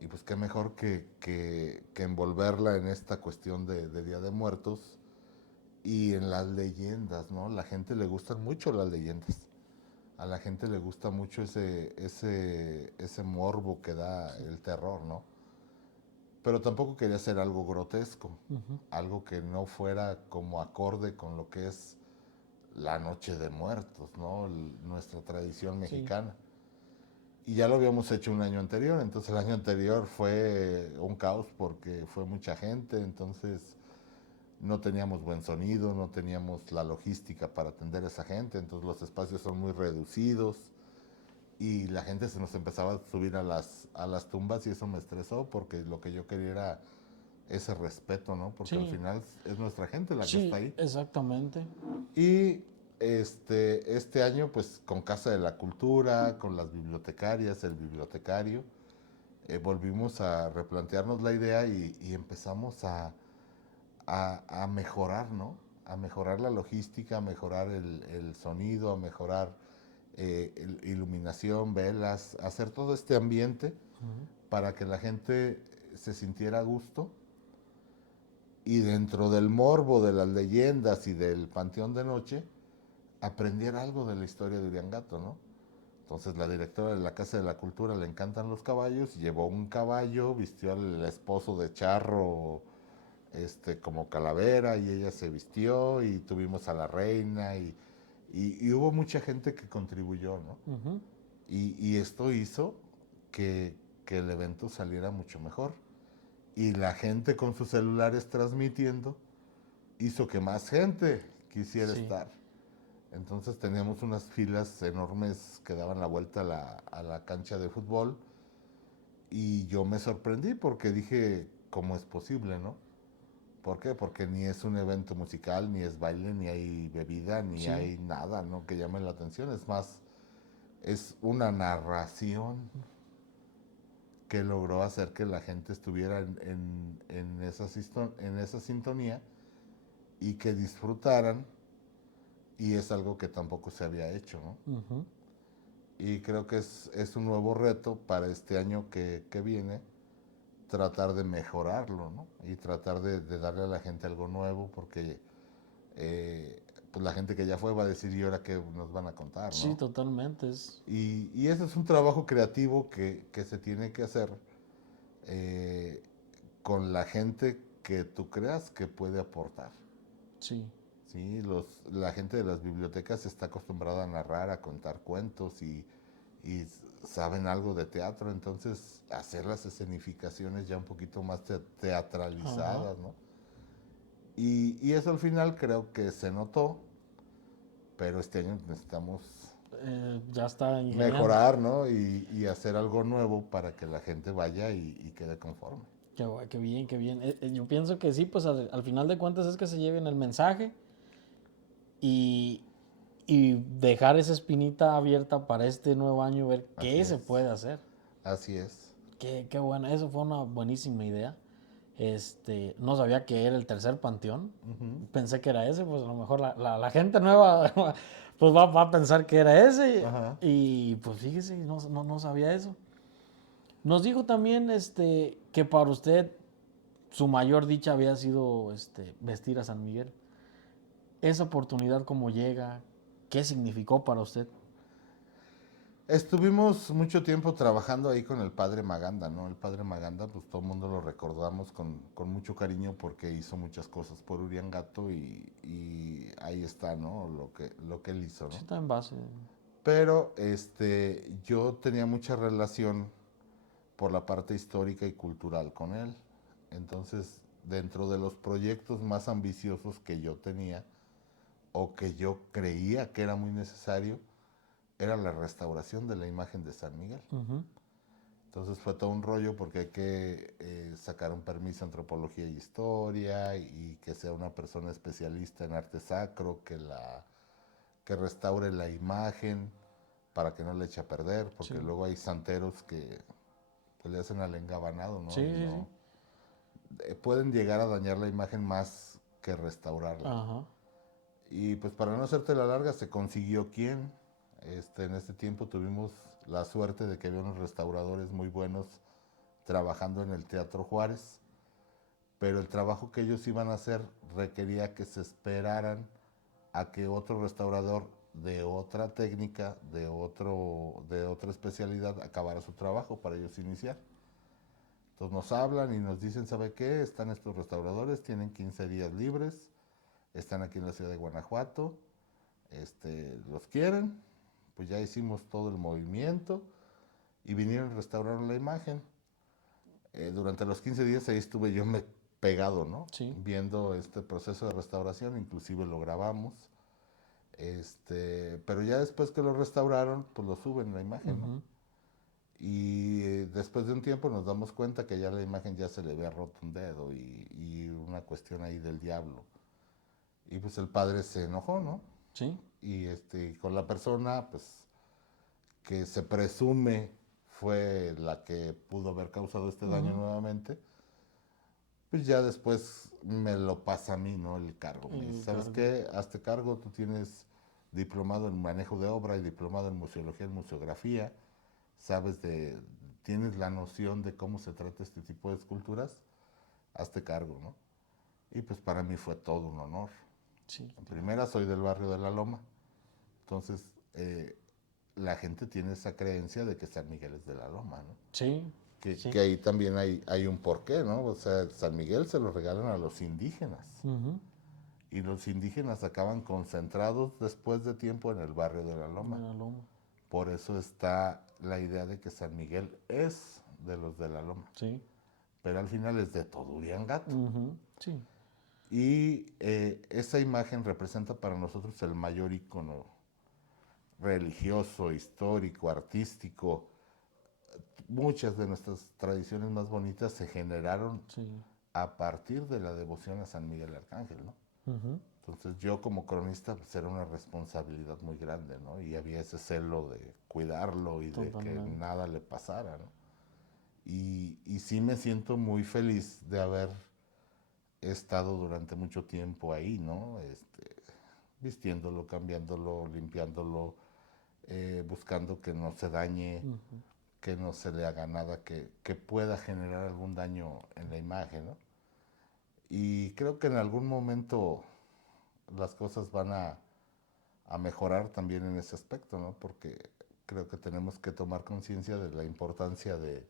Y pues qué mejor que envolverla en esta cuestión de Día de Muertos y en las leyendas, ¿no? La gente le gustan mucho las leyendas. A la gente le gusta mucho ese morbo que da el terror, ¿no? Pero tampoco quería hacer algo grotesco, algo que no fuera como acorde con lo que es la Noche de Muertos, ¿no? Nuestra tradición Sí. mexicana. Y ya lo habíamos hecho un año anterior, entonces el año anterior fue un caos porque fue mucha gente, entonces no teníamos buen sonido, no teníamos la logística para atender a esa gente, entonces los espacios son muy reducidos y la gente se nos empezaba a subir a las tumbas y eso me estresó porque lo que yo quería era ese respeto, ¿no? Porque al Sí, final es nuestra gente la que sí, está ahí. exactamente. Y este año, pues con Casa de la Cultura, con las bibliotecarias, el bibliotecario, volvimos a replantearnos la idea y empezamos a mejorar, ¿no? A mejorar la logística, a mejorar el sonido, a mejorar iluminación, velas, hacer todo este ambiente Ujú. para que la gente se sintiera a gusto y dentro del morbo de las leyendas y del panteón de noche, aprendiera algo de la historia de Uriangato, ¿no? Entonces la directora de la Casa de la Cultura le encantan los caballos, llevó un caballo, vistió al esposo de charro como calavera y ella se vistió y tuvimos a la reina y hubo mucha gente que contribuyó, ¿no? Ujú. Y esto hizo que, que el evento saliera mucho mejor. Y la gente con sus celulares transmitiendo hizo que más gente quisiera Sí. estar. Entonces teníamos unas filas enormes que daban la vuelta a la cancha de fútbol y yo me sorprendí porque dije, ¿cómo es posible, no? ¿Por qué? Porque ni es un evento musical, ni es baile, ni hay bebida, ni Sí. hay nada, ¿no? Que llame la atención. Es más, es una narración que logró hacer que la gente estuviera en esa sintonía y que disfrutaran y es algo que tampoco se había hecho, ¿no? Ujú. Y creo que es un nuevo reto para este año que viene, tratar de mejorarlo, ¿no? Y tratar de darle a la gente algo nuevo, porque pues la gente que ya fue va a decir, ¿y ahora qué nos van a contar, Sí, no? totalmente. Es, Y ese es un trabajo creativo que se tiene que hacer eh, con la gente que tú creas que puede aportar. sí. ¿Sí? La gente de las bibliotecas está acostumbrada a narrar, a contar cuentos y saben algo de teatro, entonces hacer las escenificaciones ya un poquito más Ajá. teatralizadas, ¿no? Y eso al final creo que se notó, pero este año necesitamos Ya está ingeniando. mejorar, ¿no? Y hacer algo nuevo para que la gente vaya y quede conforme. Qué bien, qué bien. Yo pienso que sí, pues al final de cuentas es que se lleven el mensaje y, y dejar esa espinita abierta para este nuevo año, ver Así qué se es, puede hacer. así es. Qué bueno, eso fue una buenísima idea. No sabía que era el tercer panteón. Ujú. Pensé que era ese, pues a lo mejor la gente nueva pues va a pensar que era ese. Ajá. Y pues fíjese, no sabía eso. Nos dijo también que para usted su mayor dicha había sido vestir a San Miguel. Esa oportunidad, ¿cómo llega? ¿Qué significó para usted? Estuvimos mucho tiempo trabajando ahí con el padre Maganda, ¿no? El padre Maganda, pues todo el mundo lo recordamos con mucho cariño porque hizo muchas cosas por Uriangato y ahí está, ¿no? Lo que él hizo, Sí, ¿no? está en base. Pero yo tenía mucha relación por la parte histórica y cultural con él. Entonces, dentro de los proyectos más ambiciosos que yo tenía o que yo creía que era muy necesario, era la restauración de la imagen de San Miguel. Ujú. Entonces fue todo un rollo porque hay que sacar un permiso de antropología y historia y que sea una persona especialista en arte sacro que restaure la imagen para que no le eche a perder, Sí, porque luego hay santeros que pues, le hacen al engabanado, ¿no? sí, Y sí, sí. no pueden llegar a dañar la imagen más que restaurarla. Ajá. Y pues para no hacerte la larga se consiguió quién. En este tiempo tuvimos la suerte de que había unos restauradores muy buenos trabajando en el Teatro Juárez, pero el trabajo que ellos iban a hacer requería que se esperaran a que otro restaurador de otra técnica, de otra especialidad, acabara su trabajo para ellos iniciar. Entonces nos hablan y nos dicen, ¿sabe qué? Están estos restauradores, tienen 15 días libres, están aquí en la ciudad de Guanajuato, los quieren, pues ya hicimos todo el movimiento y vinieron y restauraron la imagen. Durante los 15 días ahí estuve yo pegado, ¿no? Sí. Viendo este proceso de restauración, inclusive lo grabamos. Pero ya después que lo restauraron, pues lo suben la imagen, ¿no? Ujú. Y después de un tiempo nos damos cuenta que ya la imagen ya se le había roto un dedo y una cuestión ahí del diablo. Y pues el padre se enojó, ¿no? Sí. Y con la persona, pues, que se presume fue la que pudo haber causado este daño nuevamente, pues ya después me lo pasa a mí, ¿no? El cargo. Me dice, El ¿sabes cargo. qué? Hazte cargo, tú tienes diplomado en manejo de obra y diplomado en museología y museografía, sabes tienes la noción de cómo se trata este tipo de esculturas, hazte cargo, ¿no? Y pues para mí fue todo un honor. Sí, En claro. primera, soy del barrio de La Loma, entonces la gente tiene esa creencia de que San Miguel es de La Loma, ¿no? Sí, Que ahí también hay un porqué, ¿no? O sea, San Miguel se lo regalan a los indígenas. Ujú. Y los indígenas acaban concentrados después de tiempo en el barrio de La Loma. De la Loma. Por eso está la idea de que San Miguel es de los de La Loma. Sí. Pero al final es de todo Uriangato. Ujú. Sí. Y esa imagen representa para nosotros el mayor ícono religioso, histórico, artístico. Muchas de nuestras tradiciones más bonitas se generaron Sí. a partir de la devoción a San Miguel Arcángel, ¿no? Ujú. Entonces yo como cronista pues era una responsabilidad muy grande, ¿no? Y había ese celo de cuidarlo y de que Totalmente. nada le pasara, ¿no? Y sí me siento muy feliz de haber estado durante mucho tiempo ahí, ¿no? Vistiéndolo, cambiándolo, limpiándolo, buscando que no se dañe, Ujú. que no se le haga nada que pueda generar algún daño en la imagen, ¿no? Y creo que en algún momento las cosas van a mejorar también en ese aspecto, ¿no? Porque creo que tenemos que tomar conciencia de la importancia de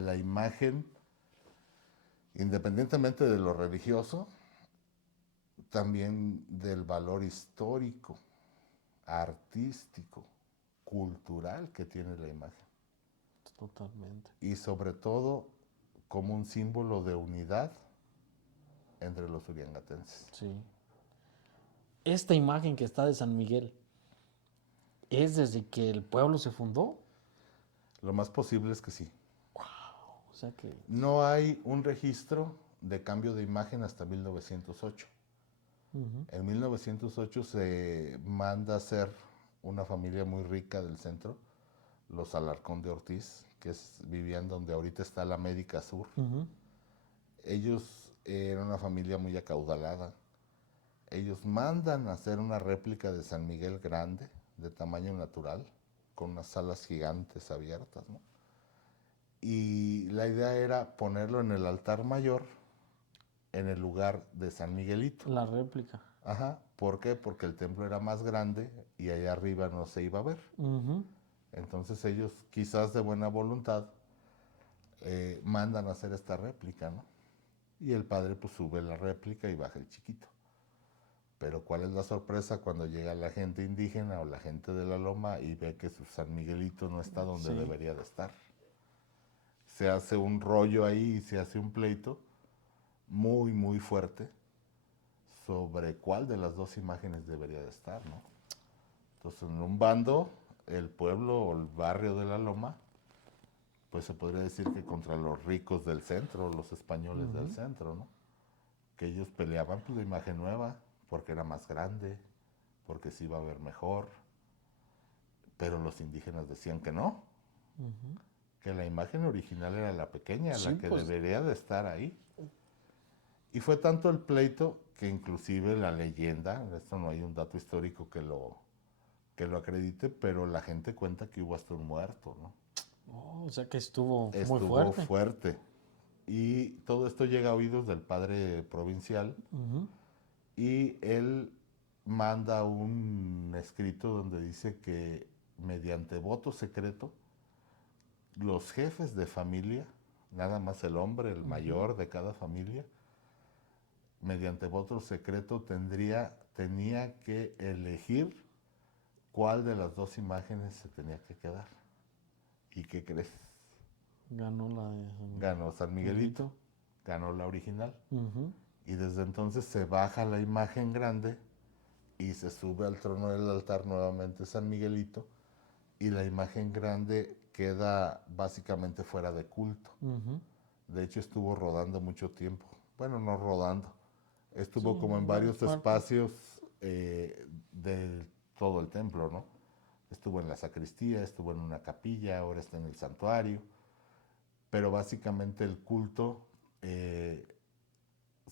la imagen, independientemente de lo religioso, también del valor histórico, artístico, cultural que tiene la imagen. Totalmente. Y sobre todo como un símbolo de unidad entre los uriangatenses. Sí. Esta imagen que está de San Miguel es desde que el pueblo se fundó. Lo más posible es que sí. O sea que. No hay un registro de cambio de imagen hasta 1908. Ujú. En 1908 se manda a hacer una familia muy rica del centro, los Alarcón de Ortiz, vivían donde ahorita está la Médica Sur. Ujú. Ellos eran una familia muy acaudalada. Ellos mandan a hacer una réplica de San Miguel grande, de tamaño natural, con unas salas gigantes abiertas, ¿no? Y la idea era ponerlo en el altar mayor, en el lugar de San Miguelito. La réplica. Ajá, ¿por qué? Porque el templo era más grande y allá arriba no se iba a ver. Ujú. Entonces ellos, quizás de buena voluntad, mandan a hacer esta réplica, ¿no? Y el padre pues sube la réplica y baja el chiquito. Pero ¿cuál es la sorpresa cuando llega la gente indígena o la gente de la loma y ve que su San Miguelito no está donde Sí. debería de estar? Se hace un rollo ahí y se hace un pleito muy, muy fuerte sobre cuál de las dos imágenes debería de estar, ¿no? Entonces, en un bando, el pueblo o el barrio de la Loma, pues se podría decir que contra los ricos del centro, los españoles del Ujú. centro, ¿no? Que ellos peleaban pues la imagen nueva, porque era más grande, porque se iba a ver mejor, pero los indígenas decían que no, Ujú. que la imagen original era la pequeña, Sí, la que pues. debería de estar ahí. Y fue tanto el pleito que inclusive la leyenda, esto no hay un dato histórico que lo acredite, pero la gente cuenta que hubo hasta un muerto, ¿no? Oh, o sea que estuvo muy Estuvo fuerte. fuerte. Y todo esto llega a oídos del padre provincial Ujú. y él manda un escrito donde dice que mediante voto secreto, los jefes de familia, nada más el hombre, el Ujú. mayor de cada familia, mediante voto secreto tenía que elegir cuál de las dos imágenes se tenía que quedar. ¿Y qué crees? Ganó la de Ganó San Miguelito, ganó la original. Ujú. Y desde entonces se baja la imagen grande y se sube al trono del altar nuevamente San Miguelito. Y la imagen grande queda básicamente fuera de culto. Ujú. De hecho, estuvo rodando mucho tiempo. Bueno, no rodando. Estuvo Sí, como en en varias varios partes. espacios de todo el templo, ¿no? Estuvo en la sacristía, estuvo en una capilla, ahora está en el santuario. Pero básicamente el culto eh,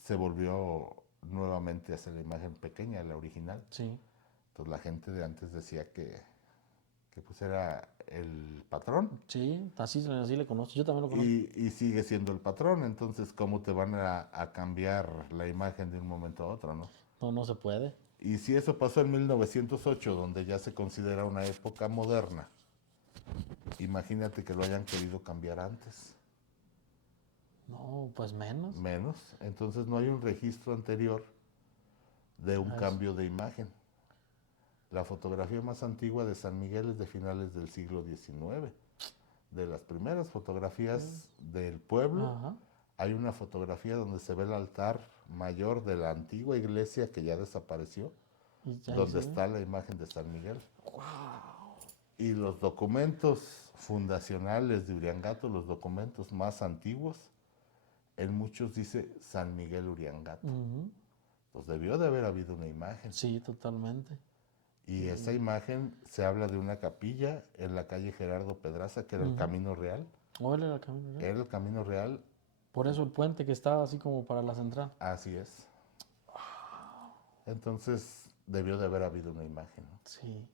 se volvió nuevamente hacia la imagen pequeña, la original. Sí, Entonces la gente de antes decía que pues era el patrón sí, así le conozco. Yo también lo conozco. y sigue siendo el patrón. Entonces, ¿cómo te van a cambiar la imagen de un momento a otro, no? No, no se puede. Y si eso pasó en 1908, donde ya se considera una época moderna, imagínate que lo hayan querido cambiar antes. No, pues menos. Menos. Entonces no hay un registro anterior de un A eso. cambio de imagen. La fotografía más antigua de San Miguel es de finales del siglo XIX. De las primeras fotografías del pueblo, Ajá. hay una fotografía donde se ve el altar mayor de la antigua iglesia que ya desapareció, Y ya ahí donde se ve. está la imagen de San Miguel. Wow. Y los documentos fundacionales de Uriangato, los documentos más antiguos, en muchos dice San Miguel Uriangato. Ujú. Pues debió de haber habido una imagen. Sí, totalmente. Y esa imagen se habla de una capilla en la calle Gerardo Pedraza, que era el Ujú. Camino Real. Órale, la camino, ¿eh? Era el Camino Real, Por eso el puente que estaba así como para la central. así es. Entonces debió de haber habido una imagen, ¿no? Sí.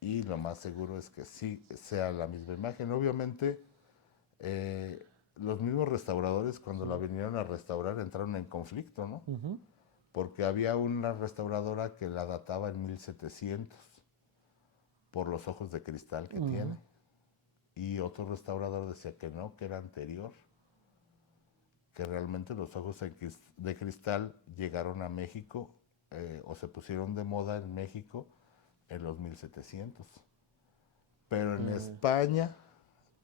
Y lo más seguro es que sí sea la misma imagen. Obviamente, los mismos restauradores cuando la vinieron a restaurar entraron en conflicto, ¿no? Ujú. Porque había una restauradora que la databa en 1700 por los ojos de cristal que tiene. Ujú. Y otro restaurador decía que no, que era anterior, que realmente los ojos de cristal llegaron a México o se pusieron de moda en México en los 1700. Pero en España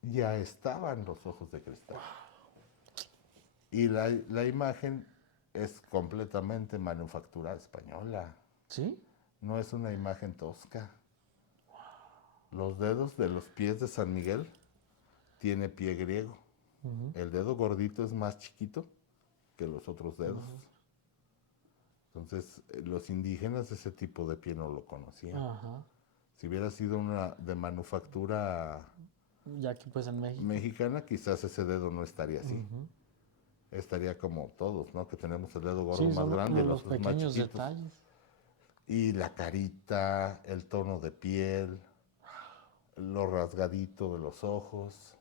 ya estaban los ojos de cristal. Y la imagen es completamente manufactura española. ¿Sí? No es una imagen tosca. Los dedos de los pies de San Miguel tiene pie griego. Ujú. El dedo gordito es más chiquito que los otros dedos. Entonces, los indígenas ese tipo de pie no lo conocían. Ajá. Si hubiera sido una de manufactura Ya aquí pues en México. mexicana, quizás ese dedo no estaría así. Ujú. Estaría como todos, ¿no? Que tenemos el dedo gordo Sí, más son grande y los los otros más pequeños chiquitos. detalles. Y la carita, el tono de piel, lo rasgadito de los ojos.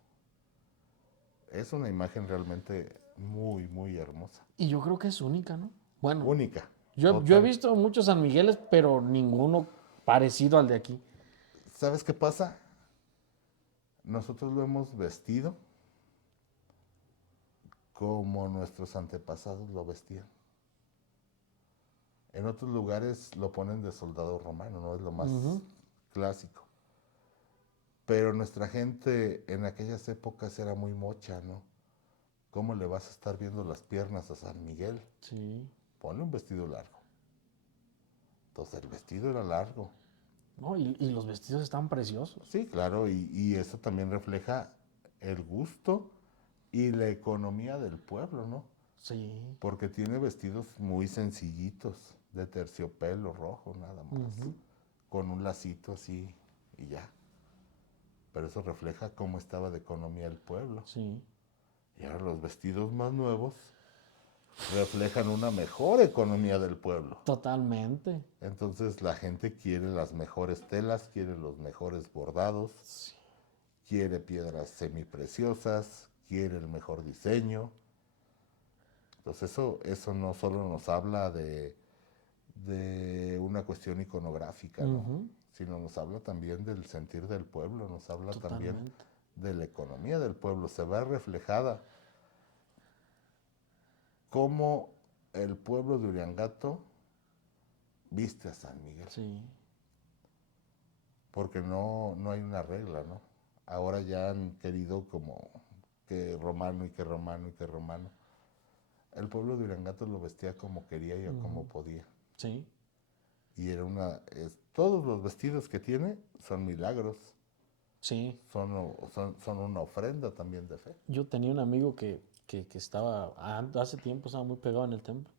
Es una imagen realmente muy, muy hermosa. Y yo creo que es única, ¿no? Bueno, Única, yo he total. visto muchos San Migueles, pero ninguno parecido al de aquí. ¿Sabes qué pasa? Nosotros lo hemos vestido como nuestros antepasados lo vestían. En otros lugares lo ponen de soldado romano, no es lo más Ujú. clásico. Pero nuestra gente en aquellas épocas era muy mocha, ¿no? ¿Cómo le vas a estar viendo las piernas a San Miguel? Sí. Ponle un vestido largo. Entonces el vestido era largo. No, y los vestidos están preciosos. Sí, claro, y eso también refleja el gusto y la economía del pueblo, ¿no? Sí. Porque tiene vestidos muy sencillitos, de terciopelo rojo nada más, Ujú. con un lacito así y ya. Pero eso refleja cómo estaba de economía el pueblo. Sí. Y ahora los vestidos más nuevos reflejan una mejor economía del pueblo. Totalmente. Entonces la gente quiere las mejores telas, quiere los mejores bordados, Sí. quiere piedras semipreciosas, quiere el mejor diseño. Entonces eso no solo nos habla de una cuestión iconográfica, ¿no? Ujú. Sino nos habla también del sentir del pueblo, nos habla también Totalmente. de la economía del pueblo. Se ve reflejada cómo el pueblo de Uriangato viste a San Miguel, Sí. porque no hay una regla, ¿no? Ahora ya han querido como que romano y que romano y que romano. El pueblo de Uriangato lo vestía como quería y como podía. Sí. Y era todos los vestidos que tiene son milagros. Sí, son una ofrenda también de fe. yo tenía un amigo que estaba, hace tiempo estaba muy pegado en el templo.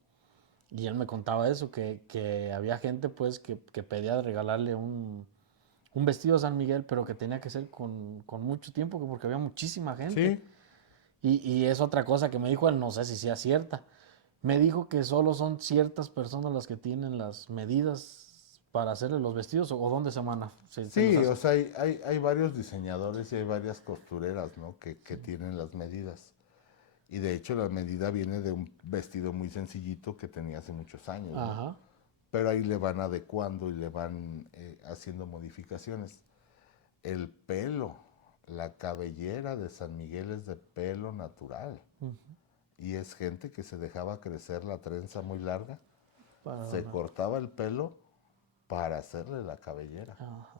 Y él me contaba eso, que había gente pues que pedía regalarle un vestido a San Miguel, pero que tenía que ser con mucho tiempo, porque había muchísima gente. Sí, Y es otra cosa que me dijo él, no sé si sea cierta. Me dijo que solo son ciertas personas las que tienen las medidas para hacerle los vestidos, o dónde se los sí, o hacen. sea, hay varios diseñadores y hay varias costureras, ¿no? Que tienen las medidas. Y de hecho la medida viene de un vestido muy sencillito que tenía hace muchos años, ¿no? Ajá. Pero ahí le van adecuando y le van haciendo modificaciones. El pelo, la cabellera de San Miguel es de pelo natural. Y es gente que se dejaba crecer la trenza muy larga, se Para, cortaba el pelo para hacerle la cabellera. ajá.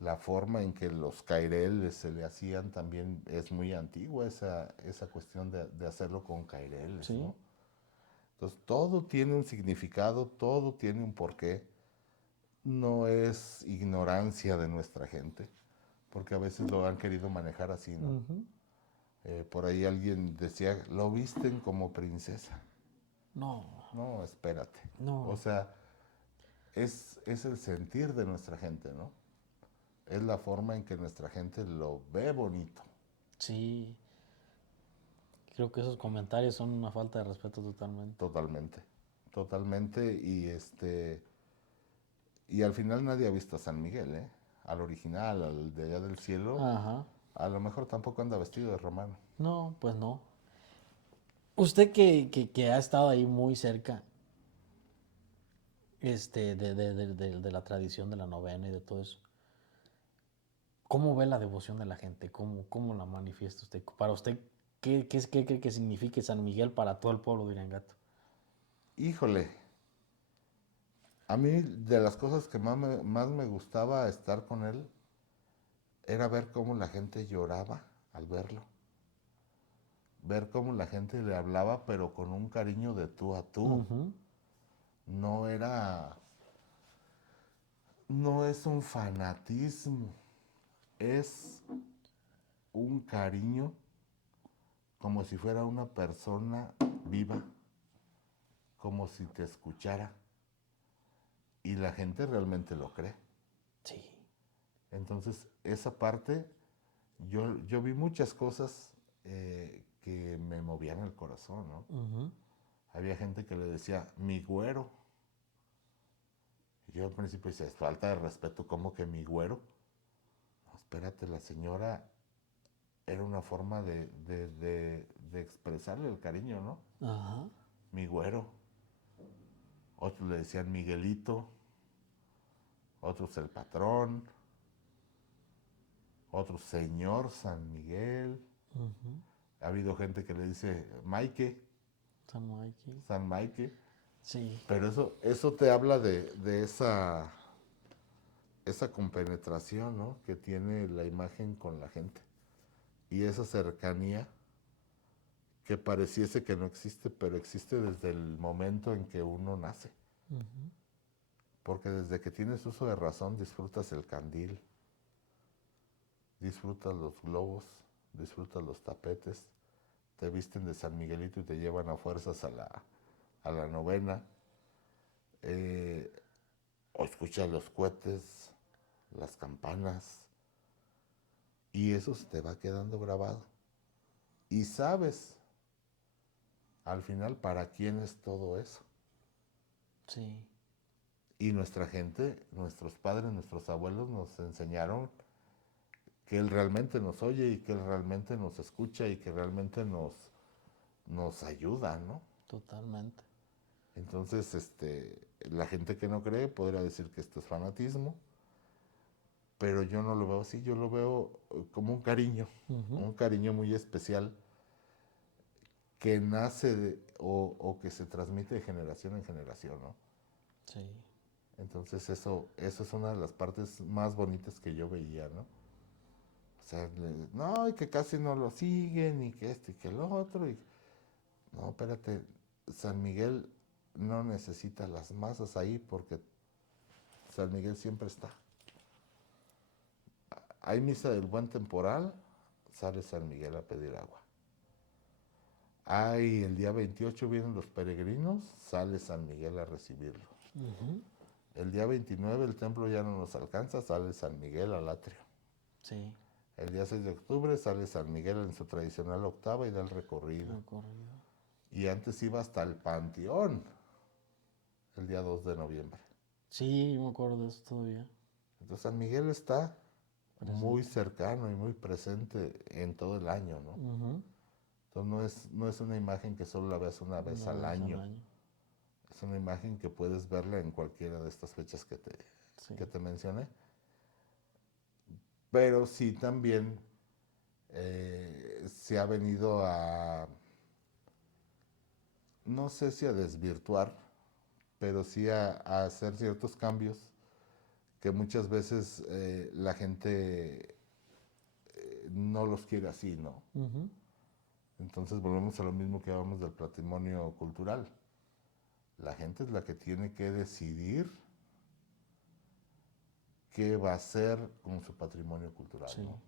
La forma en que los caireles se le hacían también es muy antigua, esa cuestión de hacerlo con caireles, Sí. ¿no? Entonces todo tiene un significado, todo tiene un porqué. No es ignorancia de nuestra gente, porque a veces lo han querido manejar así, ¿no? Ujú. Por ahí alguien decía, lo visten como princesa. No, No, espérate. O no. sea, es el sentir de nuestra gente, ¿no? Es la forma en que nuestra gente lo ve bonito, Sí, creo que esos comentarios son una falta de respeto totalmente. totalmente. Totalmente. Y al final nadie ha visto a San Miguel, ¿eh? Al original, al de allá del cielo. Ajá. A lo mejor tampoco anda vestido de romano. No, pues no. Usted que ha estado ahí muy cerca, de la tradición de la novena y de todo eso, ¿cómo ve la devoción de la gente? ¿Cómo la manifiesta usted? Para usted, ¿qué cree que signifique San Miguel para todo el pueblo de Iriangato? Híjole, a mí de las cosas que más me gustaba estar con él era ver cómo la gente lloraba al verlo. Ver cómo la gente le hablaba, pero con un cariño de tú a tú. Ujú. No era, no es un fanatismo, es un cariño como si fuera una persona viva, como si te escuchara. Y la gente realmente lo cree. Sí. Entonces, esa parte, yo vi muchas cosas que me movían el corazón, ¿no? Ujú. Había gente que le decía, mi güero. Y yo al principio decía, es falta de respeto, ¿cómo que mi güero? No, espérate, la señora era una forma de expresarle el cariño, ¿no? Ajá. Mi güero. Otros le decían Miguelito, otros el patrón, otros señor San Miguel. Ujú. Ha habido gente que le dice Maike, San Mikey. San Maike. Sí. Pero eso te habla de esa compenetración, ¿no? Que tiene la imagen con la gente. Y esa cercanía que pareciese que no existe, pero existe desde el momento en que uno nace. Ujú. Porque desde que tienes uso de razón disfrutas el candil, disfrutas los globos, disfrutas los tapetes, te visten de San Miguelito y te llevan a fuerzas a la novena, eh, o escuchas los cohetes, las campanas, y eso se te va quedando grabado. Y sabes al final para quién es todo eso. Sí. Y nuestra gente, nuestros padres, nuestros abuelos nos enseñaron que Él realmente nos oye y que Él realmente nos escucha y que realmente nos ayuda, ¿no? Totalmente. Entonces, la gente que no cree podría decir que esto es fanatismo, pero yo no lo veo así, yo lo veo como Ujú. un cariño muy especial que nace o que se transmite de generación en generación, ¿no? Sí. Entonces eso es una de las partes más bonitas que yo veía, ¿no? O sea, no, y que casi no lo siguen, y que esto y que el otro. No, espérate, San Miguel no necesita las masas ahí porque San Miguel siempre está. hay misa del buen temporal, sale San Miguel a pedir agua. Hay el día 28 vienen los peregrinos, sale San Miguel a recibirlo. Ujú. El día 29 el templo ya no nos alcanza, sale San Miguel al atrio. Sí, El día 6 de octubre sale San Miguel en su tradicional octava y da el recorrido. recorrido. Y antes iba hasta el Panteón, el día 2 de noviembre. Sí, yo me acuerdo de eso todavía. Entonces San Miguel está muy Presente. cercano y muy presente en todo el año, ¿no? Ujú. Entonces no es una imagen que solo la veas una vez Una al vez año. Es una imagen que puedes verla en cualquiera de estas fechas Sí. que te mencioné. Pero sí también se ha venido a, no sé si a desvirtuar, pero sí a hacer ciertos cambios que muchas veces la gente no los quiere así, ¿no? Ujú. Entonces volvemos a lo mismo que hablamos del patrimonio cultural. La gente es la que tiene que decidir qué va a hacer con su patrimonio cultural, Sí. ¿no?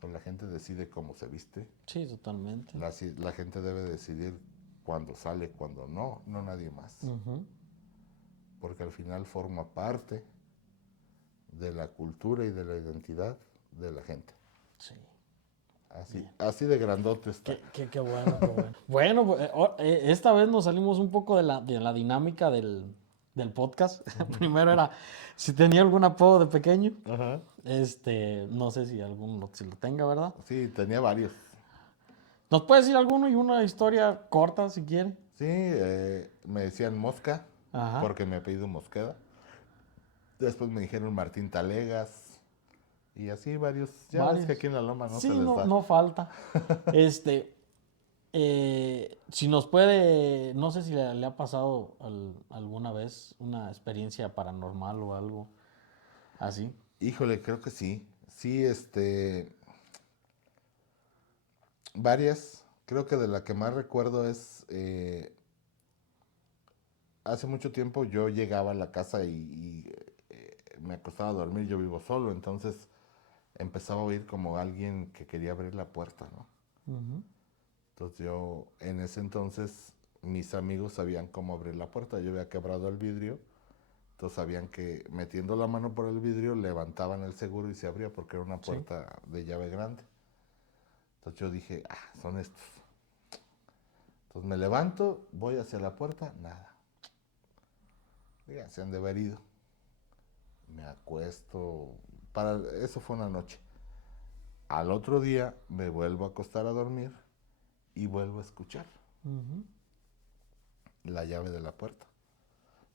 Pues la gente decide cómo se viste, Sí, totalmente. la gente debe decidir cuándo sale, cuándo no, no nadie más. Ujú. Porque al final forma parte de la cultura y de la identidad de la gente. Sí. Así de grandote está. Qué bueno, qué bueno. Bueno, pues, esta vez nos salimos un poco de la dinámica del podcast. Primero era si tenía algún apodo de pequeño. Ajá. No sé si lo tenga, ¿verdad? Sí, tenía varios. ¿Nos puede decir alguno y una historia corta si quiere? Sí, me decían Mosca, Ajá. porque mi apellido Mosqueda. Después me dijeron Martín Talegas. Y así varios. Ya ves que Varios. aquí en la Loma no se Sí, les no, da. no falta. Si nos puede, no sé si le ha pasado alguna vez una experiencia paranormal o algo así. Híjole, creo que sí. Sí, varias. Creo que de la que más recuerdo es, hace mucho tiempo yo llegaba a la casa y me acostaba a dormir, yo vivo solo, entonces empezaba a oír como alguien que quería abrir la puerta, ¿no? Ujú. Entonces yo, en ese entonces, mis amigos sabían cómo abrir la puerta, yo había quebrado el vidrio, entonces sabían que metiendo la mano por el vidrio levantaban el seguro y se abría porque era una Sí. puerta de llave grande. Entonces yo dije, son estos. Entonces me levanto, voy hacia la puerta, nada. Ya se han de haber ido. Me acuesto. Eso fue una noche. Al otro día me vuelvo a acostar a dormir y vuelvo a escuchar Ujú. la llave de la puerta.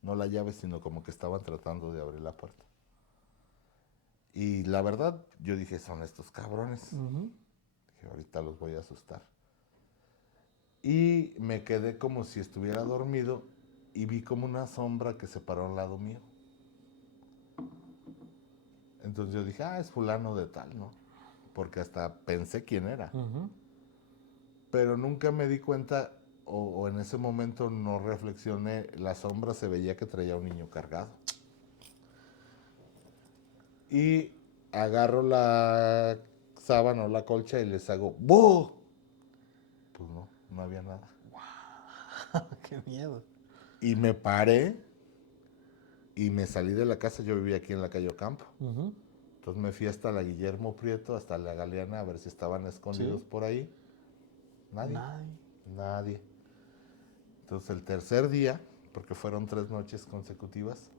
No la llave, sino como que estaban tratando de abrir la puerta. Y la verdad, yo dije, son estos cabrones. Ujú. Dije, ahorita los voy a asustar. Y me quedé como si estuviera dormido y vi como una sombra que se paró al lado mío. Entonces yo dije, es fulano de tal, ¿no? Porque hasta pensé quién era. Ujú. Pero nunca me di cuenta o en ese momento no reflexioné, la sombra se veía que traía un niño cargado. Y agarro la sábana o la colcha y les hago ¡bu! Pues no, no había nada. Qué miedo. Y me paré y me salí de la casa, yo vivía aquí en la calle Ocampo. Ujú. Entonces me fui hasta la Guillermo Prieto, hasta la Galeana, a ver si estaban escondidos Sí. por ahí. Nadie, Nadie. nadie. Entonces el tercer día, porque fueron 3 noches consecutivas,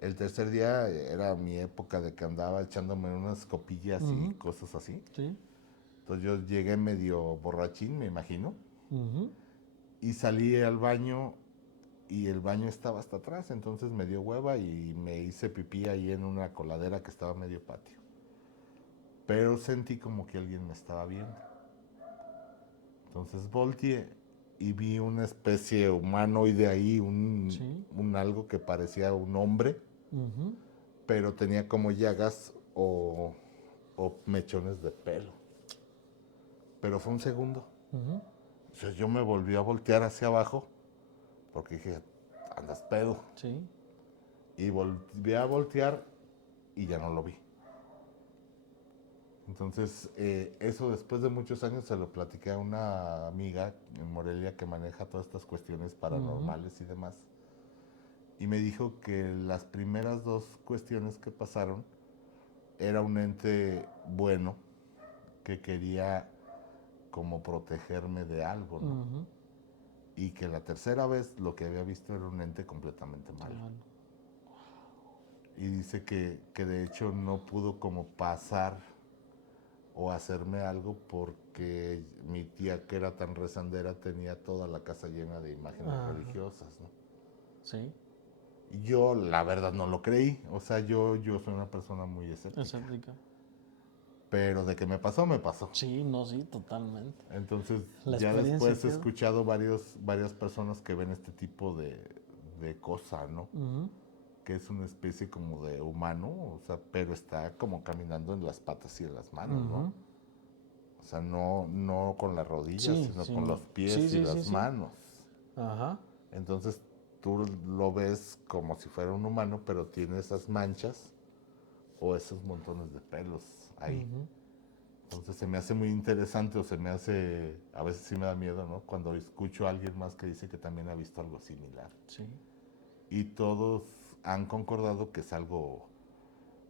el tercer día era mi época de que andaba echándome unas copillas y Ujú. cosas así. Sí. Entonces yo llegué medio borrachín, me imagino, Ujú. y salí al baño y el baño estaba hasta atrás, entonces me dio hueva y me hice pipí ahí en una coladera que estaba medio patio. Pero sentí como que alguien me estaba viendo. Entonces volteé y vi una especie humanoide ahí, Sí. un algo que parecía un hombre, Ujú. pero tenía como llagas o mechones de pelo. Pero fue un segundo. Ujú. O sea, yo me volví a voltear hacia abajo porque dije, andas pedo. Sí. Y volví a voltear y ya no lo vi. Entonces, eso después de muchos años se lo platiqué a una amiga en Morelia que maneja todas estas cuestiones paranormales y demás. Y me dijo que las primeras dos cuestiones que pasaron era un ente bueno que quería como protegerme de algo, ¿no? Y que la tercera vez lo que había visto era un ente completamente malo. Y dice que de hecho no pudo como pasar o hacerme algo porque mi tía, que era tan rezandera, tenía toda la casa llena de imágenes religiosas, ¿no? Sí. Y yo la verdad no lo creí, o sea, yo soy una persona muy escéptica. Pero de que me pasó, me pasó. Sí, no, sí, totalmente. Entonces, La ya después he quedó. escuchado varias personas que ven este tipo de cosa, ¿no? Que es una especie como de humano, o sea, pero está como caminando en las patas y en las manos, ¿no? O sea, no con las rodillas, sino con los pies y las manos. Ajá. Entonces, tú lo ves como si fuera un humano, pero tiene esas manchas o esos montones de pelos ahí. Entonces se me hace muy interesante, o se me hace, a veces sí me da miedo, ¿no? Cuando escucho a alguien más que dice que también ha visto algo similar. Sí. Y todos han concordado que es algo,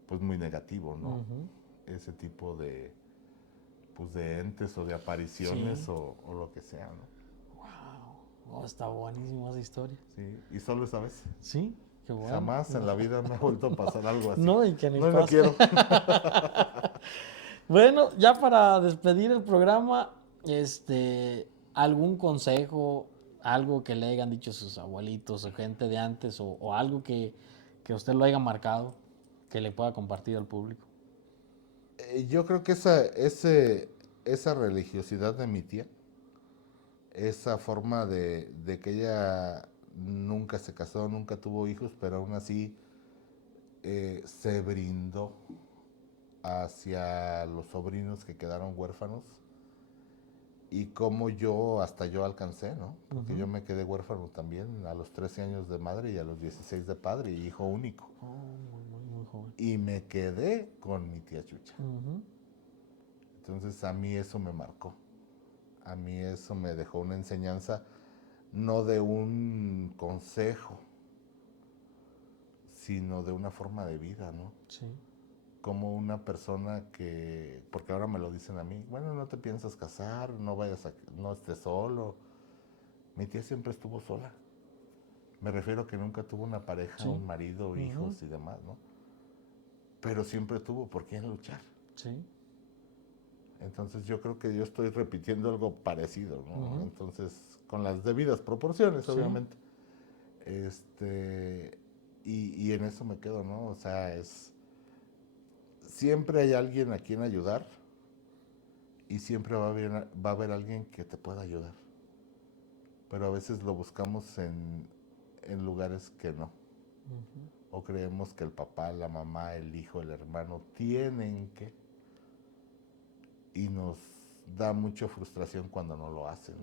pues, muy negativo, ¿no? Ese tipo de, pues, de entes o de apariciones o lo que sea, ¿no? Wow. Oh, está buenísima esa historia. Sí, y solo esa vez. Sí, qué bueno. Jamás en la vida me ha vuelto a pasar algo así. No, y que ni no pase. quiero. Bueno, ya para despedir el programa, algún consejo, algo que le hayan dicho sus abuelitos o gente de antes, o algo que usted lo haya marcado, que le pueda compartir al público. Yo creo que esa religiosidad de mi tía, esa forma de que ella nunca se casó, nunca tuvo hijos, pero aún así se brindó hacia los sobrinos que quedaron huérfanos, y como hasta yo alcancé, ¿no? Porque yo me quedé huérfano también a los 13 años de madre y a los 16 de padre, y hijo único. Muy joven. Y me quedé con mi tía Chucha. Entonces a mí eso me marcó. A mí eso me dejó una enseñanza, no de un consejo, sino de una forma de vida, ¿no? Sí. Como una persona que, porque ahora me lo dicen a mí, bueno, no te piensas casar, no estés solo. Mi tía siempre estuvo sola. Me refiero a que nunca tuvo una pareja, un marido, hijos y demás, ¿no? Pero siempre tuvo por quién luchar. Sí. Entonces yo creo que yo estoy repitiendo algo parecido, ¿no? Entonces, con las debidas proporciones, obviamente. Y en eso me quedo, ¿no? O sea, siempre hay alguien a quien ayudar, y siempre va a haber alguien que te pueda ayudar. Pero a veces lo buscamos en lugares que no. O creemos que el papá, la mamá, el hijo, el hermano tienen que, y nos da mucha frustración cuando no lo hacen.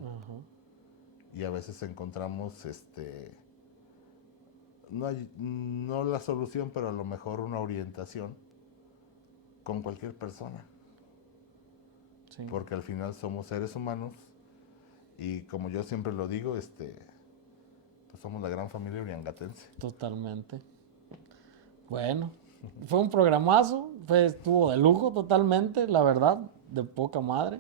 Y a veces encontramos no la solución, pero a lo mejor una orientación con cualquier persona. Sí. Porque al final somos seres humanos, y como yo siempre lo digo, pues somos la gran familia uriangatense. Totalmente. Bueno, fue un programazo, estuvo de lujo totalmente, la verdad, de poca madre.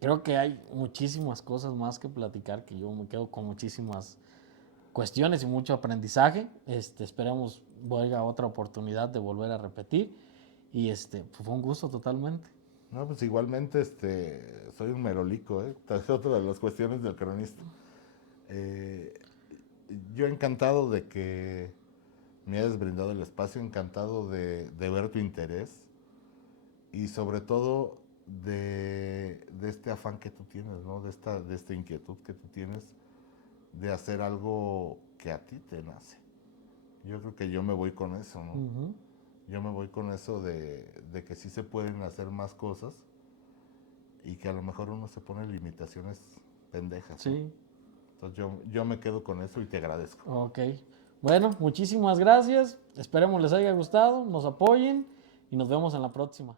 Creo que hay muchísimas cosas más que platicar, que yo me quedo con muchísimas cuestiones y mucho aprendizaje. Esperemos vuelva otra oportunidad de volver a repetir, y pues fue un gusto totalmente. No, pues igualmente soy un merolico, es otra de las cuestiones del cronista. Yo encantado de que me hayas brindado el espacio, encantado de ver tu interés, y sobre todo de este afán que tú tienes, ¿no? De esta inquietud que tú tienes de hacer algo que a ti te nace. Yo creo que yo me voy con eso, ¿no? Yo me voy con eso de que sí se pueden hacer más cosas, y que a lo mejor uno se pone limitaciones pendejas, ¿no? Sí. Entonces yo me quedo con eso y te agradezco. Ok. Bueno, muchísimas gracias. Esperemos les haya gustado, nos apoyen y nos vemos en la próxima.